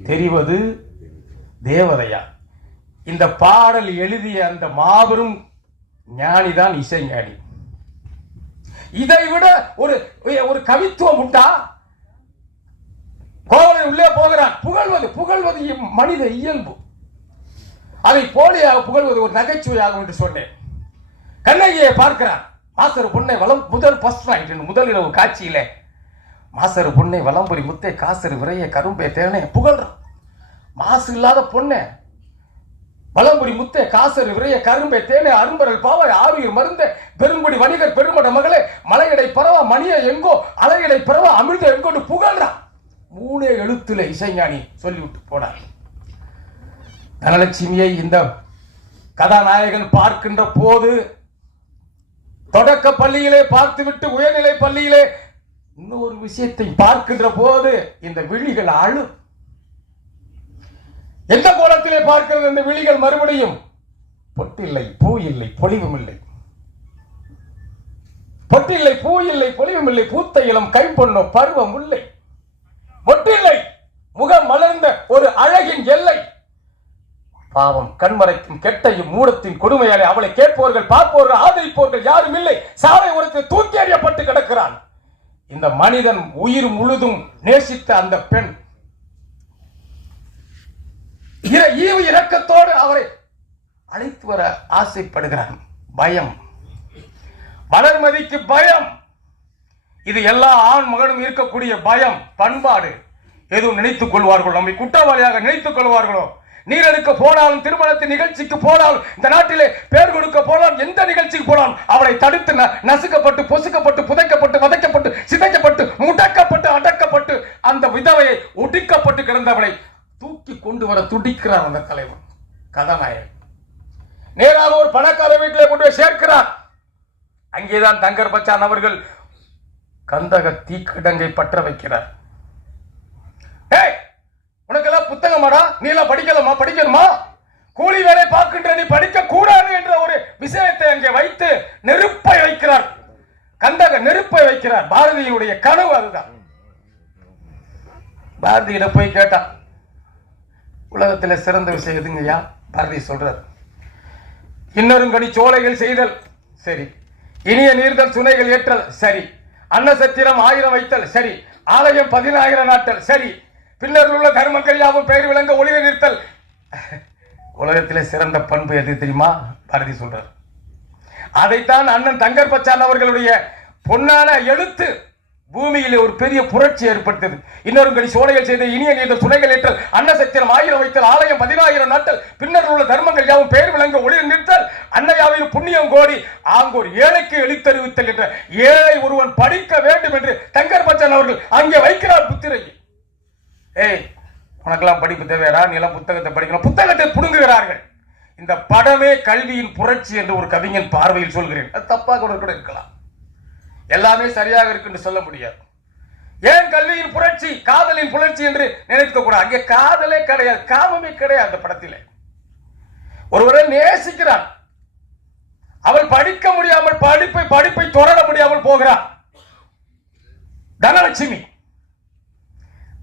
தெரிவது தேவதையா. இந்த பாடல் எழுதிய அந்த மாபெரும் ஞானிதான் இசைஞானி. இதை விட ஒரு கவித்துவம் உண்டா? கோவலை உள்ளே போகிறான், புகழ்வது மனித இயல்பு. அதை போலியாக புகழ்வது ஒரு நகைச்சுவையாகும் என்று சொன்னேன். கண்ணகியை பார்க்கிறான், மாசரு பொண்ணை முதல் இரவு காட்சியில மாசரு பொண்ணை வலம்புரி முத்தே காசரு விரைய கரும்பே தேனே புகழ்றான். மாசு இல்லாத பொண்ணை வலம்புரி முத்தே காசரு விரைய கரும்பே தேனே அரும்பரல் பாவை ஆறுயிர் மருந்த பெருங்குடி வணிகர் பெருமட மகளே மலையடை பரவா மணிய எங்கோ அலையடை பரவா அமிர்த எங்கோன்னு புகழ்றான். மூணே எழுத்துல இசைஞானி சொல்லிவிட்டு போனார். தனலட்சுமியை இந்த கதாநாயகன் பார்க்கின்ற போது, தொடக்க பள்ளியிலே பார்த்துவிட்டு உயர்நிலை பள்ளியிலே இன்னொரு விஷயத்தை பார்க்கின்ற போது இந்த விழிகள் அழு. எந்த கோலத்திலே பார்க்கிறது இந்த விழிகள் மறுபடியும்? பொட்டில்லை, பூ இல்லை, பொலிவும் இல்லை. பொட்டில்லை, பூ இல்லை, பொலிவும் இல்லை. பூத்த இளம் கைப்பொண்ணோ பருவம் இல்லை. பொட்டில்லை, முகம் மலர்ந்த ஒரு அழகின் எல்லை. பாவம் கண்மறைக்கும் கெட்டையும் மூடத்தின் கொடுமையாலே அவளை கேட்பவர்கள், பார்ப்பவர்கள், ஆதரிப்பவர்கள் யாரும் இல்லை. சாலை உரத்தில் தூக்கி எறியப்பட்டு கிடக்கிறான். இந்த மனிதன் உயிர் முழுதும் நேசித்த அந்த பெண் ஈவு இரக்கத்தோடு அவரை அழைத்து வர ஆசைப்படுகிறான். பயம், வளர்மதிக்கு பயம். இது எல்லா ஆண் மகனும் இருக்கக்கூடிய பயம், பண்பாடு. எதுவும் நினைத்துக் கொள்வார்கள், நம்மை குற்றவாளியாக நினைத்துக் கொள்வார்களோ. நீரெடுக்க போனாலும், திருமணத்தின் நிகழ்ச்சிக்கு போனாலும், இந்த நாட்டிலே பேர் கொடுக்க போனாலும், எந்த நிகழ்ச்சிக்கு போனாலும் அவளை தடுத்து நசுக்கப்பட்டு, பொசுக்கப்பட்டு, புதைக்கப்பட்டு, வதைக்கப்பட்டு, சிதைக்கப்பட்டு, முடக்கப்பட்டு, அடக்கப்பட்டு, அந்த விதவையை ஒடுக்கப்பட்டு கிடந்தவளை தூக்கி கொண்டு வர துடிக்கிறார் அந்த தலைவன் கதாநாயகன். நேராக ஒரு பணக்கார வீட்டிலே கொண்டு போய் சேர்க்கிறார். அங்கேதான் தங்கர் பச்சான் அவர்கள் கந்தக தீக்கிடங்கை பற்ற வைக்கிறார். உனக்கெல்லாம் புத்தகமாடா, நீ எல்லாம் படிக்கலாமா, படிக்கணுமா, கூலி வேலை பார்க்கின்ற நீ படிக்க கூடாது என்ற ஒரு விஷயத்தை அங்கே வைத்து நெருப்பை வைக்கிறார் கந்தக நெருப்பை வைக்கிறார். பாரதியினுடைய கனவு அதுதான். பாரதியிட போய் கேட்டான், உலகத்தில் சிறந்த விஷயம் எதுங்கய்யா? பாரதி சொல்றார், இன்னொருங்கடி சோலைகள் செய்தல் சரி, இனிய நீர்தல் சுனைகள் ஏற்றல் சரி, அன்னசத்திரம் 1000 வைத்தல் சரி, ஆலயம் 10000 நாட்டல் சரி, பின்னர் உள்ள தர்மங்கள் யாவும் பெயர் விளங்க ஒளிர நிறுத்தல். உலகத்திலே சிறந்த பண்பு எது தெரியுமா? பாரதி சொல்றார். அதைத்தான் அண்ணன் தங்கர் பச்சான் அவர்களுடைய பொன்னான எழுத்து பூமியிலே ஒரு பெரிய புரட்சி ஏற்படுத்தது. இன்னொருங்கடி சோலைகள் செய்த இனிய நீர்தல் சுனைகள் ஏற்றல், அன்னசத்திரம் 1000 வைத்தல், ஆலயம் 10000 நாட்டல், பின்னர் உள்ள தர்மங்கள் யாவும் பெயர் விளங்க ஒளிர நிறுத்தல், அன்னையாவின் புண்ணியம் கோடி ஆங்கோர் ஏழைக்கு எழுத்தறிவித்தல் என்ற ஏழை ஒருவன் படிக்க வேண்டும் என்று தங்கர் பச்சான் அவர்கள் அங்கே வைக்கிறார் புத்திரையை. ஏய், உனக்கெல்லாம் படிப்பு தேவையாடா, நீ எல்லாம் புத்தகத்தை படிக்கணும், புத்தகத்தை புடுங்குகிறார்கள். இந்த படமே கல்வியின் புரட்சி என்று ஒரு கவிஞன் பார்வையில் சொல்கிறேன். அது தப்பாக கூட இருக்கலாம், எல்லாமே சரியாக இருக்கு என்று சொல்ல முடியாது. ஏன் கல்வியின் புரட்சி, காதலின் புரட்சி என்று நினைக்க கூடாது. அங்கே காதலே கிடையாது, காமமே கிடையாது. அந்த படத்திலே ஒருவரை நேசிக்கிறான், அவள் படிக்க முடியாமல் படிப்பை தொடர முடியாமல் போகிறான். தனலட்சுமி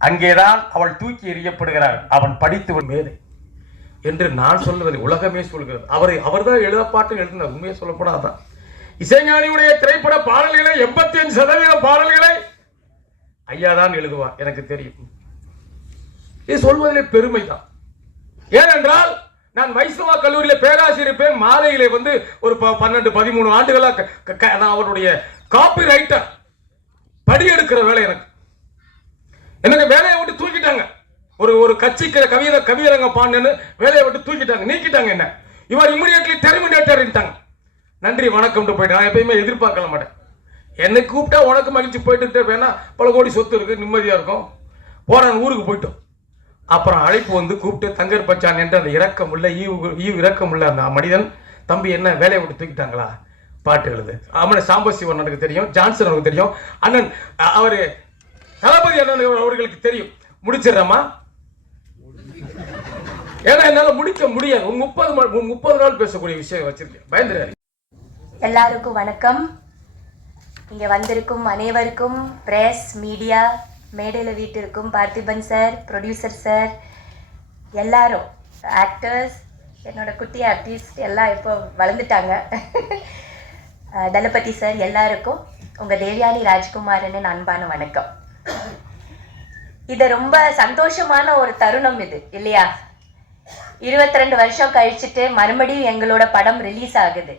அங்கேதான் அவள் தூக்கி எறியப்படுகிறாள். அவன் படித்து மேதை என்று நான் சொல்லுவது உலகமே சொல்கிறது. அவர்தான் எழுதப்பாட்டு எழுதினார். உண்மையை சொல்லப்படாதான் இசைஞானியுடைய திரைப்பட பாடல்களை 85% பாடல்களை ஐயா தான் எழுதுவார். எனக்கு தெரியும். இது சொல்வதிலே பெருமை தான். ஏனென்றால் நான் வைஷ்ணவா கல்லூரியில பேராசிரியர் மாலையிலே வந்து ஒரு 12-13 ஆண்டுகளாக நான் அவருடைய காப்பி ரைட்டர் படியெடுக்கிற வேலை எனக்கு வேலையை விட்டு தூக்கிட்டாங்க. ஒரு கட்சிக்கிற கவியரங்க பாண்டன்னு வேலையை விட்டு தூக்கிட்டாங்க, நீக்கிட்டாங்க. என்ன இவர் இமிடியட்லி டெர்மினேட்டர். நன்றி வணக்கம் போயிட்டு நான் எப்பயுமே எதிர்பார்க்கல மாட்டேன். என்னை கூப்பிட்டா உனக்கு மகிழ்ச்சி போயிட்டு வேணா, பல கோடி சொத்து இருக்கு, நிம்மதியா இருக்கும், போறான் ஊருக்கு போயிட்டோம். அப்புறம் அழைப்பு வந்து கூப்பிட்டு தங்கர் பச்சான் என்ற அந்த இரக்கமுள்ள இரக்கமுள்ள அந்த மனிதன், தம்பி என்ன வேலையை விட்டு தூக்கிட்டாங்களா, பாட்டு எழுது. அவனை சாம்பசிவன் எனக்கு தெரியும், ஜான்சன் எனக்கு தெரியும், அண்ணன் அவரு தளபதி அண்ணன் அவர்களுக்கு தெரியும். முடிச்சிடறமா? ஏன்னா என்னால முடிக்க முடியாது. 30 நாள் பேசக்கூடிய விஷயம் வச்சிருக்கேன், பயந்துறாரு. எல்லாருக்கும் வணக்கம். இங்கே வந்திருக்கும் அனைவருக்கும், பிரஸ் மீடியா, மேடையில் வீட்டிற்கும் பார்த்திபன் சார், ப்ரொடியூசர் சார், எல்லாரும், ஆக்டர்ஸ், என்னோட குட்டி ஆர்டிஸ்ட் எல்லாம் இப்போ வளர்ந்துட்டாங்க, தளபதி சார், எல்லாருக்கும் உங்கள் தேவயானி ராஜ்குமாரன் அன்பான வணக்கம். இது ரொம்ப சந்தோஷமான ஒரு தருணம் இது இல்லையா? 22 வருஷம் கழிச்சுட்டு மறுபடியும் எங்களோட படம் ரிலீஸ் ஆகுது.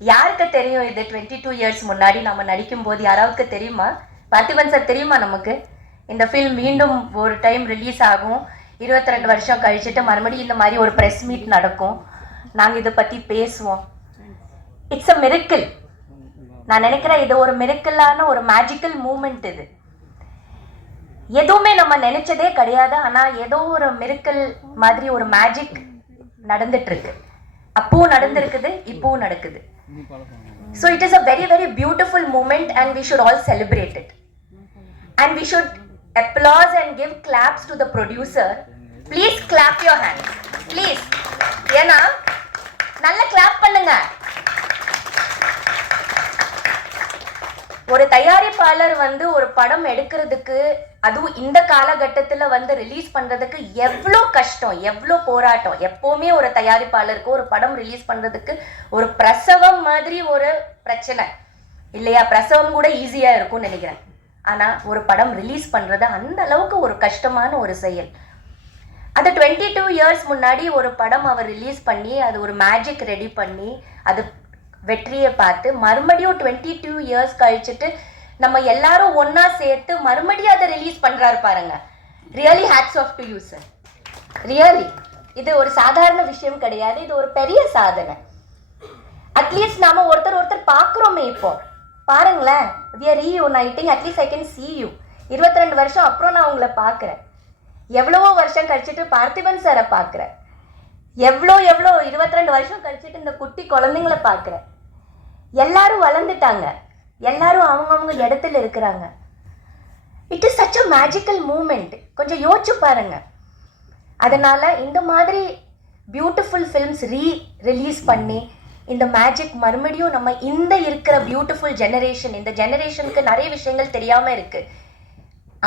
யாருக்கு தெரியும் இது 22 இயர்ஸ் முன்னாடி நம்ம நடிக்கும் போது? யாராவுக்கு தெரியுமா? பார்த்திபன் சார் தெரியுமா நமக்கு? இந்த ஃபில்ம் மீண்டும் ஒரு டைம் ரிலீஸ் ஆகும், 22 வருஷம் கழிச்சுட்டு மறுபடியும் இந்த மாதிரி ஒரு ப்ரெஸ் மீட் நடக்கும், நாங்கள் இதை பற்றி பேசுவோம். It's a miracle. நான் நினைக்கிறேன் இது ஒரு மிரக்கிளான ஒரு மேஜிக்கல் மூமெண்ட். இது எதுவுமே நம்ம நினைச்சதே கிடையாது, ஆனால் ஏதோ ஒரு மிரக்கிள் மாதிரி ஒரு மேஜிக் நடந்துட்டு இருக்கு. அப்பவும் நடந்திருக்குது, இப்பவும் நடக்குது. So it is a very, very beautiful moment and we should all celebrate it. And we should applaud and give claps to the producer. Please clap your hands. Please. ஏன்னா நல்ல clap பண்ணுங்க. ஒரு தயாரிப்பாளர் வந்து ஒரு படம் எடுக்கிறதுக்கு, அதுவும் இந்த காலகட்டத்தில் வந்து ரிலீஸ் பண்ணுறதுக்கு எவ்வளோ கஷ்டம், எவ்வளோ போராட்டம். எப்போவுமே ஒரு தயாரிப்பாளருக்கு ஒரு படம் ரிலீஸ் பண்ணுறதுக்கு ஒரு பிரசவம் மாதிரி ஒரு பிரச்சனை இல்லையா? பிரசவம் கூட ஈஸியாக இருக்கும்னு நினைக்கிறேன். ஆனால் ஒரு படம் ரிலீஸ் பண்ணுறது அந்த அளவுக்கு ஒரு கஷ்டமான ஒரு செயல். அது 22 இயர்ஸ் முன்னாடி ஒரு படம் அவர் ரிலீஸ் பண்ணி அது ஒரு மேஜிக் ரெடி பண்ணி அது வெற்றியை பார்த்து மறுபடியும் 22 இயர்ஸ் கழிச்சுட்டு நம்ம எல்லாரும் ஒன்னா சேர்த்து மறுபடியும் அதை ரிலீஸ் பண்றாரு பாருங்க. Really hats off to you sir. Really இது ஒரு சாதாரண விஷயம் கிடையாது, இது ஒரு பெரிய சாதனை. அட்லீஸ்ட் நாம ஒருத்தர் பார்க்குறோமே. இப்போ பாருங்களேன், we are reuniting, at least I can see you. 22 வருஷம் அப்புறம் நான் உங்களை பார்க்குறேன். எவ்வளவோ வருஷம் கழிச்சுட்டு பார்த்திபன் சாரை பார்க்குறேன். எவ்வளோ 22 வருஷம் கழிச்சுட்டு இந்த குட்டி குழந்தைங்கள பார்க்குறேன். எல்லாரும் வளர்ந்துட்டாங்க, எல்லாரும் அவங்கவுங்க இடத்துல இருக்கிறாங்க. It is such a magical moment. கொஞ்சம் யோசிச்சு பாருங்க. அதனால இந்த மாதிரி பியூட்டிஃபுல் ஃபில்ம்ஸ் ரிலீஸ் பண்ணி இந்த மேஜிக் மறுபடியும் நம்ம இந்த இருக்கிற பியூட்டிஃபுல் ஜெனரேஷன், இந்த ஜெனரேஷனுக்கு நிறைய விஷயங்கள் தெரியாமல் இருக்குது.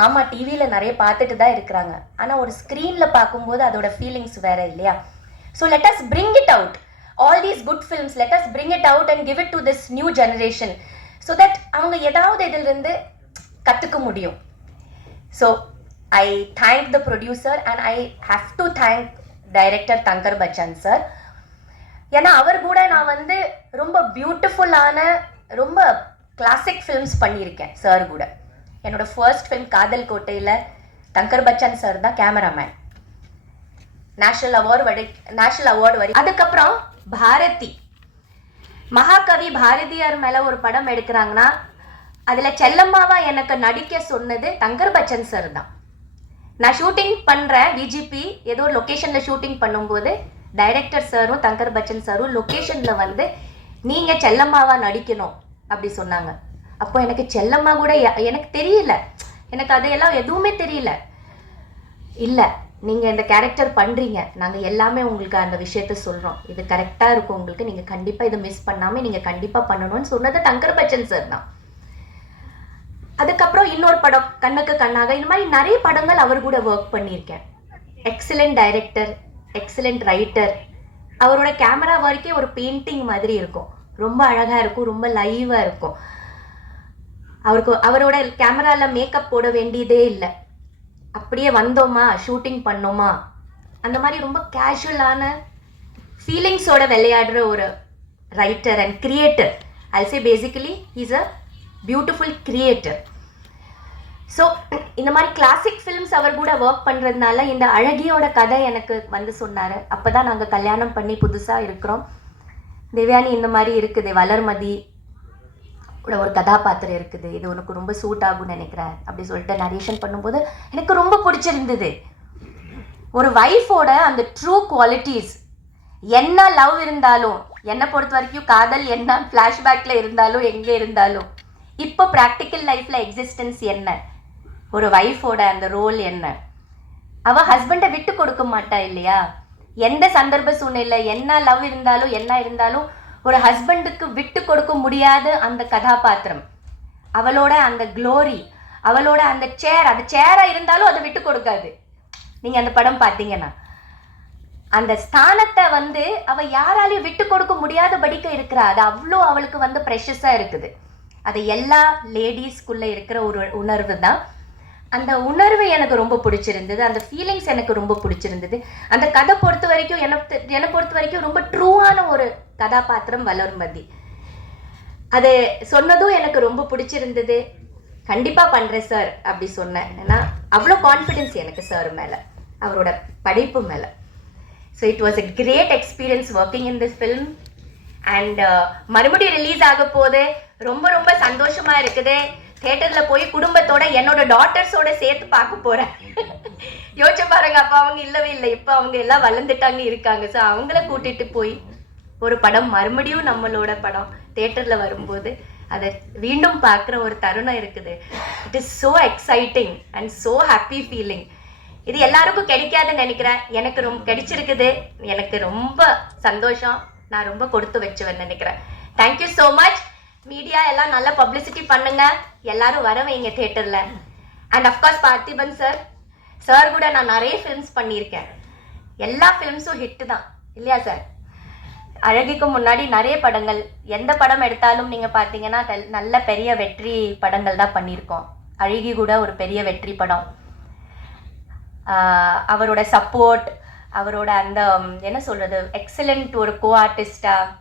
ஆமாம், டிவியில் நிறைய பார்த்துட்டு தான் இருக்கிறாங்க, ஆனால் ஒரு ஸ்க்ரீனில் பார்க்கும்போது அதோட ஃபீலிங்ஸ் வேறு இல்லையா? So let us bring it out. All these good films, let us bring it out and give it to this new generation so that அவங்க ஏதாவது இதிலிருந்து கற்றுக்க முடியும். So I thank the producer and I have to thank director Thangar Bachan sir. ஏன்னா அவர் கூட நான் வந்து ரொம்ப பியூட்டிஃபுல்லான ரொம்ப கிளாசிக் ஃபிலிம்ஸ் பண்ணியிருக்கேன் சார் கூட. என்னோட ஃபர்ஸ்ட் ஃபிலிம் காதல் கோட்டையில் தங்கர் பச்சன் சார் தான் கேமராமேன். நேஷனல் அவார்டு வரை. அதுக்கப்புறம் பாரதி, மகாகவி பாரதியார் மேலே ஒரு படம் எடுக்கிறாங்கன்னா அதில் செல்லம்மாவா எனக்கு நடிக்க சொன்னது தங்கர் பச்சன் சார் தான். நான் ஷூட்டிங் பண்ணுறேன், விஜிபி ஏதோ ஒரு லொக்கேஷனில் ஷூட்டிங் பண்ணும்போது டைரக்டர் சாரும் தங்கர் பச்சன் சாரும் லொக்கேஷனில் வந்து நீங்கள் செல்லம்மாவா நடிக்கணும் அப்படி சொன்னாங்க. அப்போ எனக்கு செல்லம்மா கூட எனக்கு தெரியல, எனக்கு அதையெல்லாம் எதுவுமே தெரியல. இல்லை, நீங்கள் இந்த கேரக்டர் பண்ணுறீங்க, நாங்கள் எல்லாமே உங்களுக்கு அந்த விஷயத்த சொல்கிறோம், இது கரெக்டாக இருக்கும் உங்களுக்கு, நீங்கள் கண்டிப்பாக இதை மிஸ் பண்ணாமல் நீங்கள் கண்டிப்பாக பண்ணணும்னு சொன்னது தங்கர் பச்சன் சார் தான். அதுக்கப்புறம் இன்னொரு படம் கண்ணுக்கு கண்ணாக, இந்த மாதிரி நிறைய படங்கள் அவர் கூட ஒர்க் பண்ணியிருக்கேன். Excellent director, excellent writer. அவரோட கேமரா வரைக்கும் ஒரு பெயிண்டிங் மாதிரி இருக்கும், ரொம்ப அழகாக இருக்கும், ரொம்ப லைவாக இருக்கும். அவரோட கேமராவில் மேக்கப் போட வேண்டியதே இல்லை, அப்படியே வந்தோமா ஷூட்டிங் பண்ணோமா அந்த மாதிரி ரொம்ப கேஷுவலான ஃபீலிங்ஸோட விளையாடுற ஒரு writer and creator. I'll say basically he's a beautiful creator. So இந்த மாதிரி கிளாசிக் ஃபிலிம்ஸ் அவர் கூட ஒர்க் பண்ணுறதுனால இந்த அழகியோட கதை எனக்கு வந்து சொன்னார். அப்போ தான் நாங்கள் கல்யாணம் பண்ணி புதுசாக இருக்கிறோம். தேவயானி இந்த மாதிரி இருக்குது, வளர்மதி கூட ஒரு கதாபாத்திரம் இருக்குது, இது உனக்கு ரொம்ப சூட் ஆகும்னு நினைக்கிறேன் அப்படி சொல்லிட்டு நரேஷன் பண்ணும்போது எனக்கு ரொம்ப பிடிச்சிருந்தது. ஒரு வைஃபோட அந்த ட்ரூ குவாலிட்டிஸ், என்ன லவ் இருந்தாலும், என்னை பொறுத்த வரைக்கும் காதல் என்ன ஃப்ளாஷ்பேக்கில் இருந்தாலும் எங்கே இருந்தாலும், இப்போ ப்ராக்டிக்கல் லைஃப்பில் எக்ஸிஸ்டன்ஸ் என்ன, ஒரு வைஃபோட அந்த ரோல் என்ன, அவள் ஹஸ்பண்டை விட்டு கொடுக்க மாட்டா இல்லையா? எந்த சந்தர்ப்ப சூழ்நிலை என்ன லவ் இருந்தாலும் என்ன இருந்தாலும் ஒரு ஹஸ்பண்டுக்கு விட்டு கொடுக்க முடியாத அந்த கதாபாத்திரம், அவளோட அந்த க்ளோரி, அவளோட அந்த சேர், அது சேராக இருந்தாலும் அதை விட்டு கொடுக்காது. நீங்கள் அந்த படம் பார்த்தீங்கன்னா அந்த ஸ்தானத்தை வந்து அவள் யாராலையும் விட்டு கொடுக்க முடியாதபடிக்க இருக்கிறா. அது அவ்வளோ அவளுக்கு வந்து ப்ரெஷஸாக இருக்குது. அது எல்லா லேடிஸ்குள்ளே இருக்கிற ஒரு உணர்வு தான். அந்த உணர்வு எனக்கு ரொம்ப பிடிச்சிருந்தது, அந்த ஃபீலிங்ஸ் எனக்கு ரொம்ப பிடிச்சிருந்தது. அந்த கதை பொறுத்த வரைக்கும் என்னை பொறுத்த வரைக்கும் ரொம்ப ட்ரூவான ஒரு கதாபாத்திரம் வளர்மதி. அது சொன்னதும் எனக்கு ரொம்ப பிடிச்சிருந்தது. கண்டிப்பாக பண்ணுறேன் சார் அப்படி சொன்னேன். ஏன்னா அவ்வளோ கான்ஃபிடென்ஸ் எனக்கு சார் மேலே, அவரோட படைப்பு மேலே. So it was a great experience working in this film. And மறுபடியும் ரிலீஸ் ஆக போது ரொம்ப ரொம்ப சந்தோஷமாக இருக்குது. தியேட்டரில் போய் குடும்பத்தோட என்னோட டாட்டர்ஸோட சேர்த்து பார்க்க போகிறேன். யோசிச்சு பாருங்க, அப்போ அவங்க இல்லவே இல்லை, இப்போ அவங்க எல்லாம் வளர்ந்துட்டாங்க இருக்காங்க. ஸோ அவங்கள கூட்டிகிட்டு போய் ஒரு படம் மறுபடியும் நம்மளோட படம் தியேட்டரில் வரும்போது அதை மீண்டும் பார்க்குற ஒரு தருணம் இருக்குது. It is so exciting and so happy feeling. இது எல்லாருக்கும் கிடைக்காதுன்னு நினைக்கிறேன், எனக்கு ரொம்ப கிடைச்சிருக்குது. எனக்கு ரொம்ப சந்தோஷம், நான் ரொம்ப கொடுத்து வச்சுவேன்னு நினைக்கிறேன். Thank you so much. மீடியா எல்லாம் நல்லா பப்ளிசிட்டி பண்ணுங்க, எல்லாரும் வர வைங்க தியேட்டரில். அண்ட் அஃப்கோர்ஸ் பார்த்திபன் சார் கூட நான் நிறைய ஃபிலிம்ஸ் பண்ணியிருக்கேன். எல்லா ஃபிலிம்ஸும் ஹிட்டு தான் இல்லையா சார்? அழகிக்கு முன்னாடி நிறைய படங்கள், எந்த படம் எடுத்தாலும் நீங்கள் பார்த்தீங்கன்னா நல்ல பெரிய வெற்றி படங்கள் தான் பண்ணியிருக்கோம். அழகி கூட ஒரு பெரிய வெற்றி படம். அவரோட சப்போர்ட், அவரோட அந்த என்ன சொல்கிறது, எக்ஸலண்ட் ஒரு கோ ஆர்டிஸ்டாக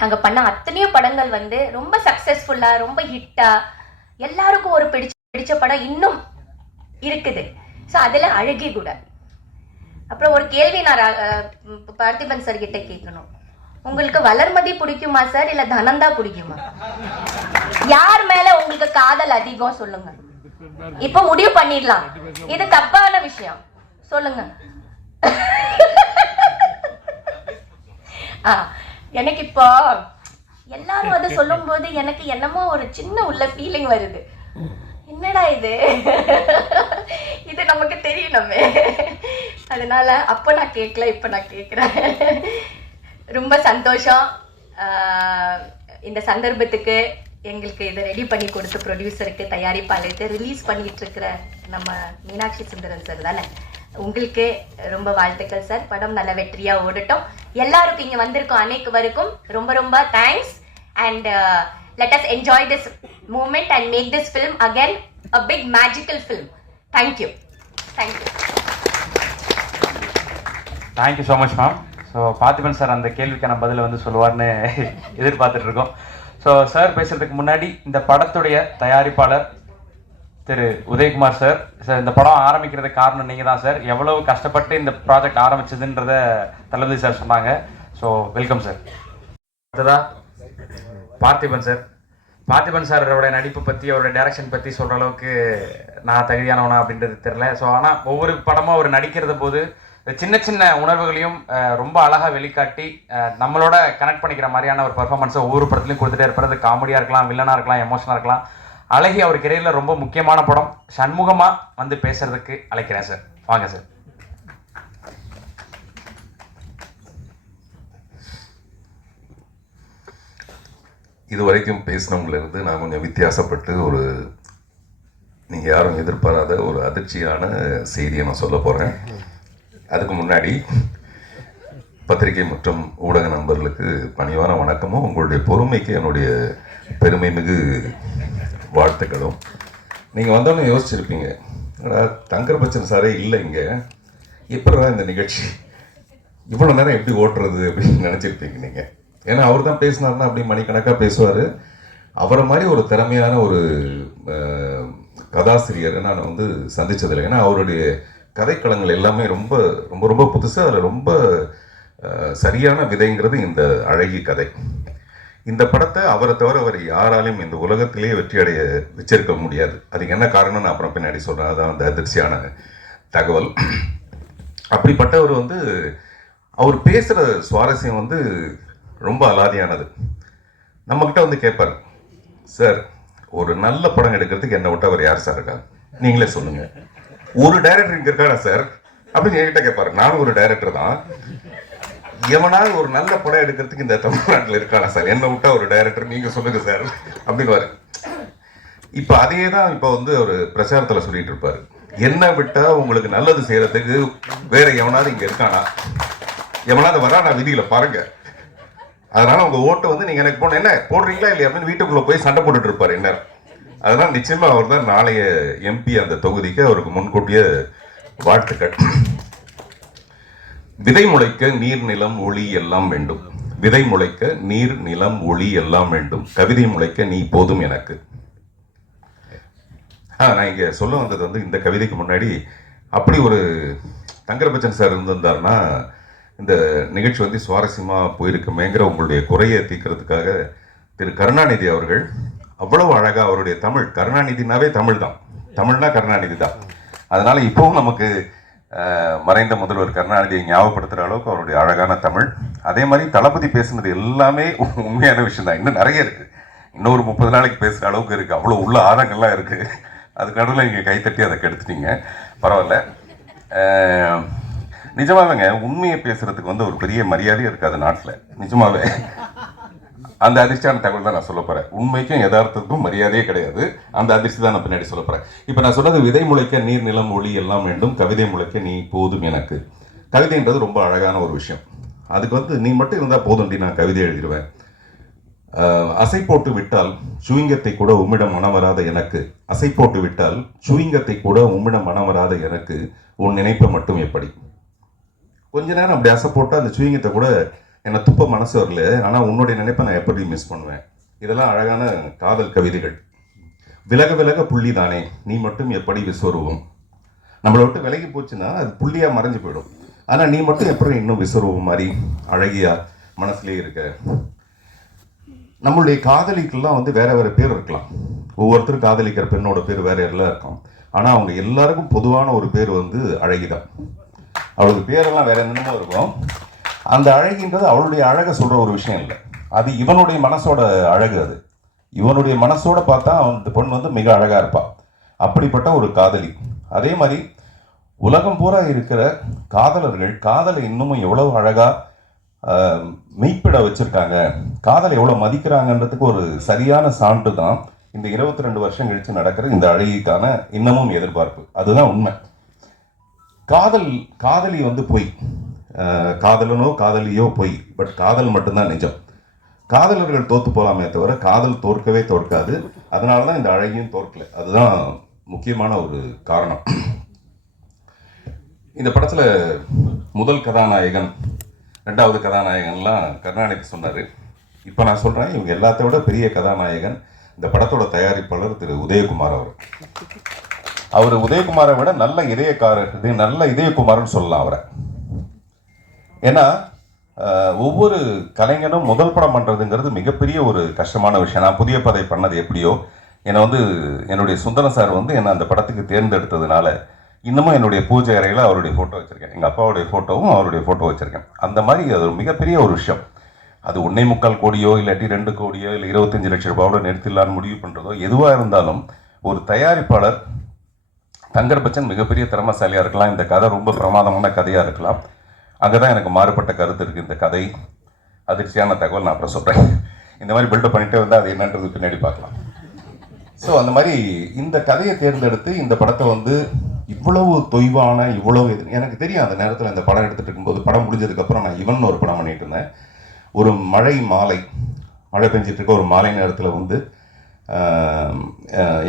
நாங்கள் பண்ண அத்தனையோ படங்கள் வந்து ரொம்ப சக்ஸஸ்ஃபுல்லாக, ரொம்ப ஹிட்டாக, எல்லாருக்கும் ஒரு பிடிச்ச படம் இன்னும் இருக்குது. ஸோ அதில் அழகி கூட. அப்புறம் ஒரு கேள்வி நான் பார்த்திபன் சார் கிட்ட கேட்கணும். உங்களுக்கு வளர்மதி பிடிக்குமா சார், இல்லை தனந்தா பிடிக்குமா? யார் மேலே உங்களுக்கு காதல் அதிகம் சொல்லுங்க. இப்போ முடிவு பண்ணிடலாம், இது தப்பான விஷயம், சொல்லுங்க. எனக்கு இப்போ எல்லாரும் அதை சொல்லும் போது எனக்கு என்னமோ ஒரு சின்ன உள்ள ஃபீலிங் வருது. என்னடா இது, இது நமக்கு தெரியணுமே. அதனால அப்போ நான் கேட்கல, இப்போ நான் கேட்குறேன். ரொம்ப சந்தோஷம். இந்த சந்தர்ப்பத்துக்கு எங்களுக்கு இதை ரெடி பண்ணி கொடுத்து ப்ரொடியூசருக்கு, தயாரிப்பாளருக்கு, ரிலீஸ் பண்ணிட்டு இருக்கிற நம்ம மீனாட்சி சுந்தரன் சார் தானே, உங்களுக்கு ரொம்ப வாழ்த்துக்கள் சார். படம் நல்ல வெற்றியா ஓடட்டும். எல்லாருக்கும் இங்க வந்திருக்கோம் அனைவருக்கும் ரொம்ப ரொம்ப thanks. And let us enjoy this moment and make this film again a big magical film. Thank you. Thank you. Thank you so much ma'am. So Parthiban sir அந்த கேள்விக்கான பதிலை வந்து சொல்லுவார்னு எதிர்பார்த்துட்டு இருக்கோம். ஸோ சார் பேசுறதுக்கு முன்னாடி இந்த படத்துடைய தயாரிப்பாளர் திரு உதயகுமார் சார், சார் இந்த படம் ஆரம்பிக்கிறதுக்கு காரணம் நீங்கள் தான் சார். எவ்வளவு கஷ்டப்பட்டு இந்த ப்ராஜெக்ட் ஆரம்பிச்சதுன்றத தளபதி சார் சொன்னாங்க. So welcome sir. அடுத்ததா பார்த்திபன் சார். பார்த்திபன் சாரோட நடிப்பு பற்றி, அவரோட டைரக்ஷன் பற்றி சொல்கிற அளவுக்கு நான் தகுதியானவனா அப்படின்றது தெரில. ஸோ ஆனால் ஒவ்வொரு படமும் அவர் நடிக்கிறத போது சின்ன சின்ன உணர்வுகளையும் ரொம்ப அழகாக வெளிக்காட்டி நம்மளோட கனெக்ட் பண்ணிக்கிற மாதிரியான ஒரு பர்ஃபார்மன்ஸை ஒவ்வொரு படத்துலையும் கொடுத்துட்டே இருப்பார். அது காமெடியாக இருக்கலாம், வில்லனாக இருக்கலாம், எமோஷனாக இருக்கலாம். அழகி அவர் கெரியரில் ரொம்ப முக்கியமான படம். சண்முகமாக வந்து பேசுறதுக்கு அழைக்கிறேன் சார். வாங்க சார். இது வரைக்கும் பேசினவங்களிருந்து நான் கொஞ்சம் வித்தியாசப்பட்டு ஒரு நீங்கள் யாரும் எதிர்பாராத ஒரு அதிர்ச்சியான செய்தியை நான் சொல்ல போகிறேன். அதுக்கு முன்னாடி பத்திரிகை மற்றும் ஊடக நண்பர்களுக்கு பணிவான வணக்கமும் உங்களுடைய பொறுமைக்கு என்னுடைய பெருமை மிகு வாழ்த்துக்களும். நீங்கள் வந்தோன்னு யோசிச்சிருப்பீங்க, தங்கர் பச்சன் சாரே இல்லை இங்கே, எப்படிதான் இந்த நிகழ்ச்சி இவ்வளோ நேரம் எப்படி ஓட்டுறது அப்படின்னு நினச்சிருப்பீங்க நீங்கள். ஏன்னா அவர் தான் பேசினார்னா அப்படி மணிக்கணக்காக பேசுவார். அவரை மாதிரி ஒரு திறமையான ஒரு கதாசிரியரை நான் வந்து சந்தித்ததில்லை. ஏன்னா அவருடைய கதைக்களங்கள் எல்லாமே ரொம்ப ரொம்ப ரொம்ப புதுசாக, அதில் ரொம்ப சரியான விதைங்கிறது இந்த அழகி கதை. இந்த படத்தை அவரை தவிர அவர் யாராலையும் இந்த உலகத்திலேயே வெற்றி அடைய வச்சிருக்க முடியாது. அதுக்கு என்ன காரணம்னு நான் அப்புறம் பின்னாடி சொல்கிறேன். அதான் அந்த அதிர்ச்சியான தகவல். அப்படிப்பட்டவர் வந்து அவர் பேசுகிற சுவாரஸ்யம் வந்து ரொம்ப அலாதியானது. நம்மக்கிட்ட வந்து கேட்பார், சார் ஒரு நல்ல படம் எடுக்கிறதுக்கு என்னை விட்டு அவர் யார் சார் இருக்காங்க, நீங்களே சொல்லுங்கள், ஒரு டைரக்டர் இங்கே இருக்காரா சார் அப்படின்னு என்கிட்ட கேட்பாரு. நானும் ஒரு டைரக்டர் தான். எவனாவது ஒரு நல்ல படம் எடுக்கிறதுக்கு இந்த தமிழ்நாட்டில் இருக்கானா சார், என்னை விட்டா ஒரு டைரக்டர், நீங்கள் சொல்லுங்க சார் அப்படின்னு. இப்போ அதையே தான் இப்போ வந்து ஒரு பிரச்சாரத்தில் சொல்லிட்டு இருப்பாரு, என்ன விட்டா உங்களுக்கு நல்லது செய்யறதுக்கு வேற எவனாவது இங்கே இருக்கானா, எவனாவது வரா நான் விதிகளை பாருங்க, அதனால உங்க ஓட்டை வந்து நீங்க எனக்கு போன என்ன போடுறீங்களா இல்லையா அப்படின்னு வீட்டுக்குள்ள போய் சண்டை போட்டுட்டு இருப்பாரு என்ன. அதனால நிச்சயமா அவர் தான் நாளைய எம்பி அந்த தொகுதிக்கு. அவருக்கு முன்கூட்டிய வாழ்த்துக்கள். விதை முளைக்க நீர் நிலம் ஒளி எல்லாம் வேண்டும், விதை முளைக்க நீர் நிலம் ஒளி எல்லாம் வேண்டும், கவிதை முளைக்க நீ போதும் எனக்கு. நான் இங்க சொல்ல வந்தது வந்து இந்த கவிதைக்கு முன்னாடி அப்படி ஒரு தங்கர் பச்சன் சார் இருந்திருந்தாருன்னா இந்த நிகழ்ச்சி வந்து சுவாரஸ்யமாக போயிருக்குமேங்கிற உங்களுடைய குறையை தீர்க்கிறதுக்காக திரு கருணாநிதி அவர்கள் அவ்வளவு அழகாக அவருடைய தமிழ், கருணாநிதினாவே தமிழ் தான், தமிழ்னா கருணாநிதி தான். அதனால இப்போவும் நமக்கு மறைந்த முதல்வர் கருணாநிதியை ஞாபகப்படுத்துகிற அளவுக்கு அவருடைய அழகான தமிழ். அதே மாதிரி தளபதி பேசுனது எல்லாமே உண்மையான விஷயம் தான். இன்னும் நிறைய இருக்குது, இன்னொரு 30 நாளைக்கு பேசுகிற அளவுக்கு இருக்குது, அவ்வளோ உள்ள ஆழங்கள்லாம் இருக்குது. அதுக்கு நடுவில் இங்கே கைத்தட்டி அதை கெடுத்துட்டீங்க, பரவாயில்ல. நிஜமாவேங்க உண்மையை பேசுறதுக்கு வந்து ஒரு பெரிய மரியாதையே இருக்காது நாட்டில். நிஜமாவே அந்த அதிர்ச்சியான தகவல் தான் நான் சொல்ல போறேன். உண்மைக்கும் யதார்த்தத்துக்கும் மரியாதையே கிடையாது. அந்த அதிர்ச்சி தான் நான் பின்னாடி சொல்ல போறேன். இப்போ நான் சொன்னது விதை முளைக்க நீர் நிலம் ஒளி எல்லாம் வேண்டும், கவிதை முளைக்க நீ போதும் எனக்கு. கவிதைன்றது ரொம்ப அழகான ஒரு விஷயம். அதுக்கு வந்து நீ மட்டும் இருந்தால் போதும்டி நான் கவிதை எழுதிடுவேன். அசை போட்டு விட்டால் சுவிங்கத்தை கூட உம்மிடம் மனம் வராத எனக்கு, அசை போட்டு விட்டால் சுவிங்கத்தை கூட உம்மிடம் மனம் வராத எனக்கு, உன் நினைப்பை மட்டும் எப்படி. கொஞ்ச நேரம் அப்படி அசை போட்டால் அந்த சுவிங்கத்தை கூட என்னை துப்ப மனசு வரல, ஆனால் உன்னுடைய நினைப்பை நான் எப்படி மிஸ் பண்ணுவேன். இதெல்லாம் அழகான காதல் கவிதைகள். விலக விலக புள்ளி தானே நீ மட்டும் எப்படி விஸ்வரூபம். நம்மளை விட்டு விலகி போச்சுன்னா அது புள்ளியாக மறைஞ்சு போயிடும். ஆனால் நீ மட்டும் எப்படி இன்னும் விஸ்வரூபம் மாதிரி அழகியா மனசுலேயே இருக்க. நம்மளுடைய காதலிக்கெல்லாம் வந்து வேற வேற பேர் இருக்கலாம். ஒவ்வொருத்தரும் காதலிக்கிற பெண்ணோட பேர் வேற எல்லாம் இருக்கும். ஆனால் அவங்க எல்லாருக்கும் பொதுவான ஒரு பேர் வந்து அழகிதான். அவளுக்கு பேரெல்லாம் வேற என்னமோ இருக்கும். அந்த அழகின்றது அவளுடைய அழகை சொல்ற ஒரு விஷயம் இல்லை, அது இவனுடைய மனசோட அழகு. அது இவனுடைய மனசோட பார்த்தா அந்த பொண்ணு வந்து மிக அழகா இருப்பா. அப்படிப்பட்ட ஒரு காதலி. அதே மாதிரி உலகம் பூரா இருக்கிற காதலர்கள் காதலை இன்னமும் எவ்வளவு அழகா மெய்ப்பிட வச்சிருக்காங்க, காதலை எவ்வளோ மதிக்கிறாங்கன்றதுக்கு ஒரு சரியான சான்று தான் இந்த 22 வருஷம் கழிச்சு நடக்கிற இந்த அழகிக்கான இன்னமும் எதிர்பார்ப்பு. அதுதான் உண்மை. காதலி வந்து பொய், காதலனோ காதலியோ பொய், பட் காதல் மட்டும்தான் நிஜம். காதலர்கள் தோத்து போகலாமே தவிர காதல் தோற்கவே தோற்காது. அதனால தான் இந்த அழகியும் தோற்கல. அதுதான் முக்கியமான ஒரு காரணம். இந்த படத்தில் முதல் கதாநாயகன், ரெண்டாவது கதாநாயகன்லாம் கருணாநிதி சொன்னார். இப்போ நான் சொல்கிறேன், இவங்க எல்லாத்த விட பெரிய கதாநாயகன் இந்த படத்தோட தயாரிப்பாளர் திரு உதயகுமார் அவர் உதயகுமாரை விட நல்ல இதயகுமார்னு சொல்லலாம் அவரை. ஏன்னா ஒவ்வொரு கலைஞனும் முதல் படம் பண்ணுறதுங்கிறது மிகப்பெரிய ஒரு கஷ்டமான விஷயம். நான் புதிய பதை பண்ணது எப்படியோ, என்னை வந்து என்னுடைய சுந்தரம் சார் வந்து என்னை அந்த படத்துக்கு தேர்ந்தெடுத்ததுனால இன்னமும் என்னுடைய பூஜை அறையில் அவருடைய ஃபோட்டோ வச்சுருக்கேன். எங்கள் அப்பாவுடைய ஃபோட்டோவும் அவருடைய ஃபோட்டோ வச்சுருக்கேன். அந்த மாதிரி அது ஒரு மிகப்பெரிய ஒரு விஷயம். அது 1.25 கோடியோ இல்லாட்டி 2 கோடியோ இல்லை 25 லட்சம் ரூபாயோட நிறுத்திடலான்னு முடிவு பண்ணுறதோ எதுவாக இருந்தாலும் ஒரு தயாரிப்பாளர் தங்கர் பச்சன் மிகப்பெரிய திறமைசாலியாக இருக்கலாம், இந்த கதை ரொம்ப பிரமாதமான கதையாக இருக்கலாம். அங்கே தான் எனக்கு மாறுபட்ட கருத்து இருக்குது. இந்த கதை அதிர்ச்சியான தகவல் நான் அப்புறம் சொல்கிறேன். இந்த மாதிரி பில்டப் பண்ணிகிட்டே வந்தால் அது என்னன்றது பின்னாடி பார்க்கலாம். ஸோ அந்த மாதிரி இந்த கதையை தேர்ந்தெடுத்து இந்த படத்தை வந்து இவ்வளவு தொய்வான எனக்கு தெரியும். அந்த நேரத்தில் இந்த படம் எடுத்துகிட்டு இருக்கும்போது, படம் முடிஞ்சதுக்கப்புறம் நான் இவன் ஒரு படம் பண்ணிட்டு இருந்தேன். ஒரு மழை பெஞ்சிட்டு இருக்க ஒரு மாலை நேரத்தில் வந்து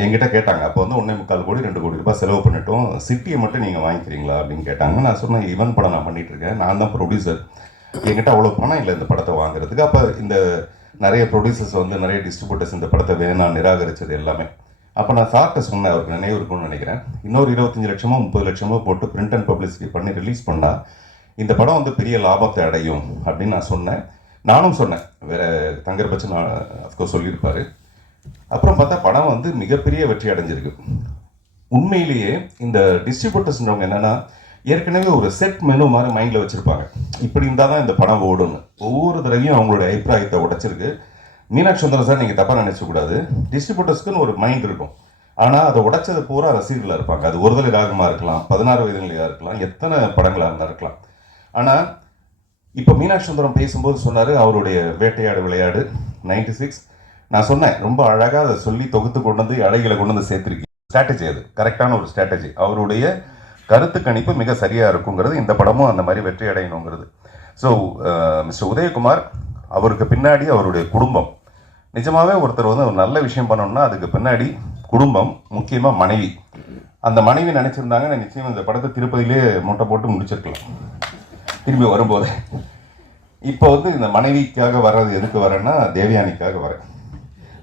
என்கிட்ட கேட்டாங்க. அப்போ வந்து 1.25 கோடி 2 கோடி ரூபாய் செலவு பண்ணிட்டோம், சிட்டியை மட்டும் நீங்கள் வாங்கிக்கிறீங்களா அப்படின்னு கேட்டாங்க. நான் சொன்னேன், இவன் படம் நான் பண்ணிட்டு இருக்கேன், நான் தான் ப்ரொடியூசர், என்கிட்ட அவ்வளோ பணம் இல்லை இந்த படத்தை வாங்குறதுக்கு. அப்போ இந்த நிறைய ப்ரொடியூசர்ஸ் வந்து நிறைய டிஸ்ட்ரிபியூட்டர்ஸ் இந்த படத்தை வேணாம் நிராகரிச்சது எல்லாமே. அப்போ நான் சார்ட்ட சொன்னேன், அவருக்கு நினைவு இருக்கும்னு நினைக்கிறேன், இன்னொரு 25 லட்சமோ 30 லட்சமோ போட்டு பிரிண்ட் அண்ட் பப்ளிசிட்டி பண்ணி ரிலீஸ் பண்ணால் இந்த படம் வந்து பெரிய லாபத்தை அடையும் அப்படின்னு நான் சொன்னேன். நானும் சொன்னேன், வேற தங்கர் பச்சன் அஃப்கோர்ஸ் சொல்லியிருப்பாரு. அப்புறம் பார்த்தா படம் வந்து மிகப்பெரிய வெற்றி அடைஞ்சிருக்கு. உண்மையிலேயே இந்த டிஸ்ட்ரிபியூட்டர்ஸ்ன்றவங்க என்னன்னா, ஏற்கனவே ஒரு செட் மெனு மாதிரி மைண்டில் வச்சுருப்பாங்க, இப்படி இருந்தால் தான் இந்த படம் ஓடுன்னு. ஒவ்வொரு தடவையும் அவங்களுடைய அபிப்பிராயத்தை உடைச்சிருக்கு. மீனாட்சி சுந்தரம் சார் நீங்கள் தப்பாக நினைச்சக்கூடாது, டிஸ்ட்ரிபியூட்டர்ஸ்க்குன்னு ஒரு மைண்ட் இருக்கும், ஆனால் அதை உடைச்சது பூரா ரசிகர்களாக இருப்பாங்க. அது ஒருதலை ராகமாக இருக்கலாம், 16 வயதுலையாக இருக்கலாம், எத்தனை படங்களாக இருந்தால் இருக்கலாம். ஆனால் இப்போ மீனாட்சி சுந்தரம் பேசும்போது சொன்னார், அவருடைய வேட்டையாடு விளையாடு 96. நான் சொன்னேன், ரொம்ப அழகாக அதை சொல்லி தொகுத்து கொண்டு வந்து அழகில கொண்டு வந்து சேர்த்துருக்கீங்க. ஸ்ட்ராட்டஜி, அது கரெக்டான ஒரு ஸ்ட்ராட்டஜி. அவருடைய கருத்து கணிப்பு மிக சரியாக இருக்குங்கிறது, இந்த படமும் அந்த மாதிரி வெற்றி அடையணுங்கிறது. ஸோ மிஸ்டர் உதயகுமார், அவருக்கு பின்னாடி அவருடைய குடும்பம். நிஜமாகவே ஒருத்தர் வந்து ஒரு நல்ல விஷயம் பண்ணணும்னா அதுக்கு பின்னாடி குடும்பம், முக்கியமாக மனைவி. அந்த மனைவி நினச்சிருந்தாங்கன்னா நிச்சயம் இந்த படத்தை திருப்பதியிலே மூட்டை போட்டு முடிச்சிருக்கலாம் திரும்பி வரும்போது. இப்போ வந்து இந்த மனைவிக்காக வர்றது எதுக்கு வரேன்னா, தேவயானிக்காக வரேன்.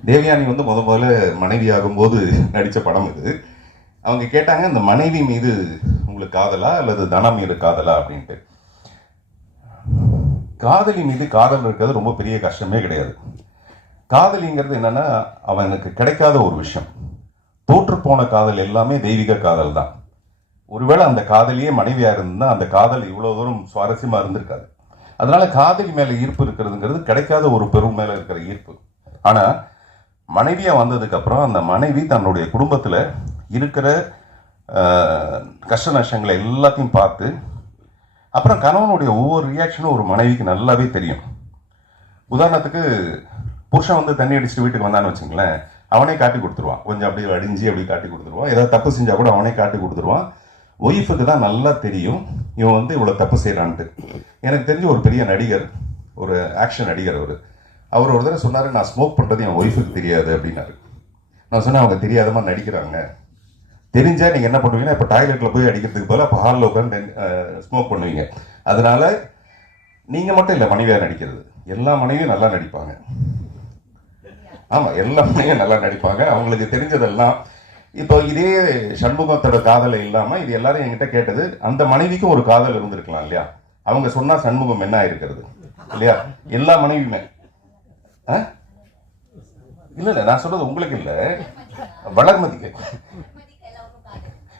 தேவயானி வந்து முதல்ல மனைவி ஆகும்போது நடித்த படம் இது. அவங்க கேட்டாங்க, இந்த மனைவி மீது உங்களுக்கு காதலா அல்லது தனம் மீது காதலா அப்படின்ட்டு. காதலி மீது காதல் இருக்கிறது ரொம்ப பெரிய கஷ்டமே கிடையாது. காதலிங்கிறது என்னன்னா, அவனுக்கு கிடைக்காத ஒரு விஷயம். தோற்றுப்போன காதல் எல்லாமே தெய்வீக காதல் தான். ஒருவேளை அந்த காதலியே மனைவியா இருந்தா அந்த காதல் இவ்வளவு தூரம் சுவாரஸ்யமா இருந்திருக்காது. அதனால காதலி மேல ஈர்ப்பு இருக்கிறதுங்கிறது கிடைக்காத ஒரு பெரும் மேல இருக்கிற ஈர்ப்பு. ஆனா மனைவியா வந்ததுக்கு அப்புறம் அந்த மனைவி தன்னுடைய குடும்பத்துல இருக்கிற கஷ்ட நஷ்டங்களை எல்லாத்தையும் பார்த்து, அப்புறம் கணவனுடைய ஒவ்வொரு ரியாக்ஷனும் ஒரு மனைவிக்கு நல்லாவே தெரியும். உதாரணத்துக்கு, புருஷன் வந்து தண்ணி அடிச்சுட்டு வீட்டுக்கு வந்தான்னு வச்சுங்களேன், அவனே காட்டி கொடுத்துருவான், கொஞ்சம் அப்படியே அடிஞ்சு அப்படி காட்டி கொடுத்துருவான். ஏதாவது தப்பு செஞ்சா கூட அவனே காட்டி கொடுத்துருவான். ஒய்ஃபுக்கு தான் நல்லா தெரியும் இவன் வந்து இவ்வளோ தப்பு செய்கிறான்ட்டு. எனக்கு தெரிஞ்ச ஒரு பெரிய நடிகர், ஒரு ஆக்ஷன் நடிகர், அவர் ஒரு தடவை சொன்னார், நான் ஸ்மோக் பண்ணுறது என் ஒய்ஃபுக்கு தெரியாது அப்படின்னாரு. நான் சொன்னேன், அவங்க தெரியாத மாதிரி நடிக்கிறாங்க, தெரிஞ்சால் நீங்கள் என்ன பண்ணுவீங்கன்னா, இப்போ டாய்லெட்டில் போய் அடிக்கிறதுக்கு போல அப்போ ஹாலில் உட்காந்து ஸ்மோக் பண்ணுவீங்க. அதனால நீங்கள் மட்டும் இல்லை மனைவியாக நடிக்கிறது, எல்லா மனைவியும் நல்லா நடிப்பாங்க. ஆமாம், எல்லா மனைவியும் நல்லா நடிப்பாங்க, அவங்களுக்கு தெரிஞ்சதெல்லாம். இப்போ இதே சண்முகத்தோட காதலை இல்லாமல் இது எல்லாரும் என்கிட்ட கேட்டது, அந்த மனைவிக்கும் ஒரு காதல் இருந்திருக்கலாம் இல்லையா? அவங்க சொன்னா சண்முகம் என்ன ஆயிருக்கிறது இல்லையா? எல்லா மனைவியுமே இல்ல நான் சொல்றது உங்களுக்கு இல்ல, வளர்மதிக்கு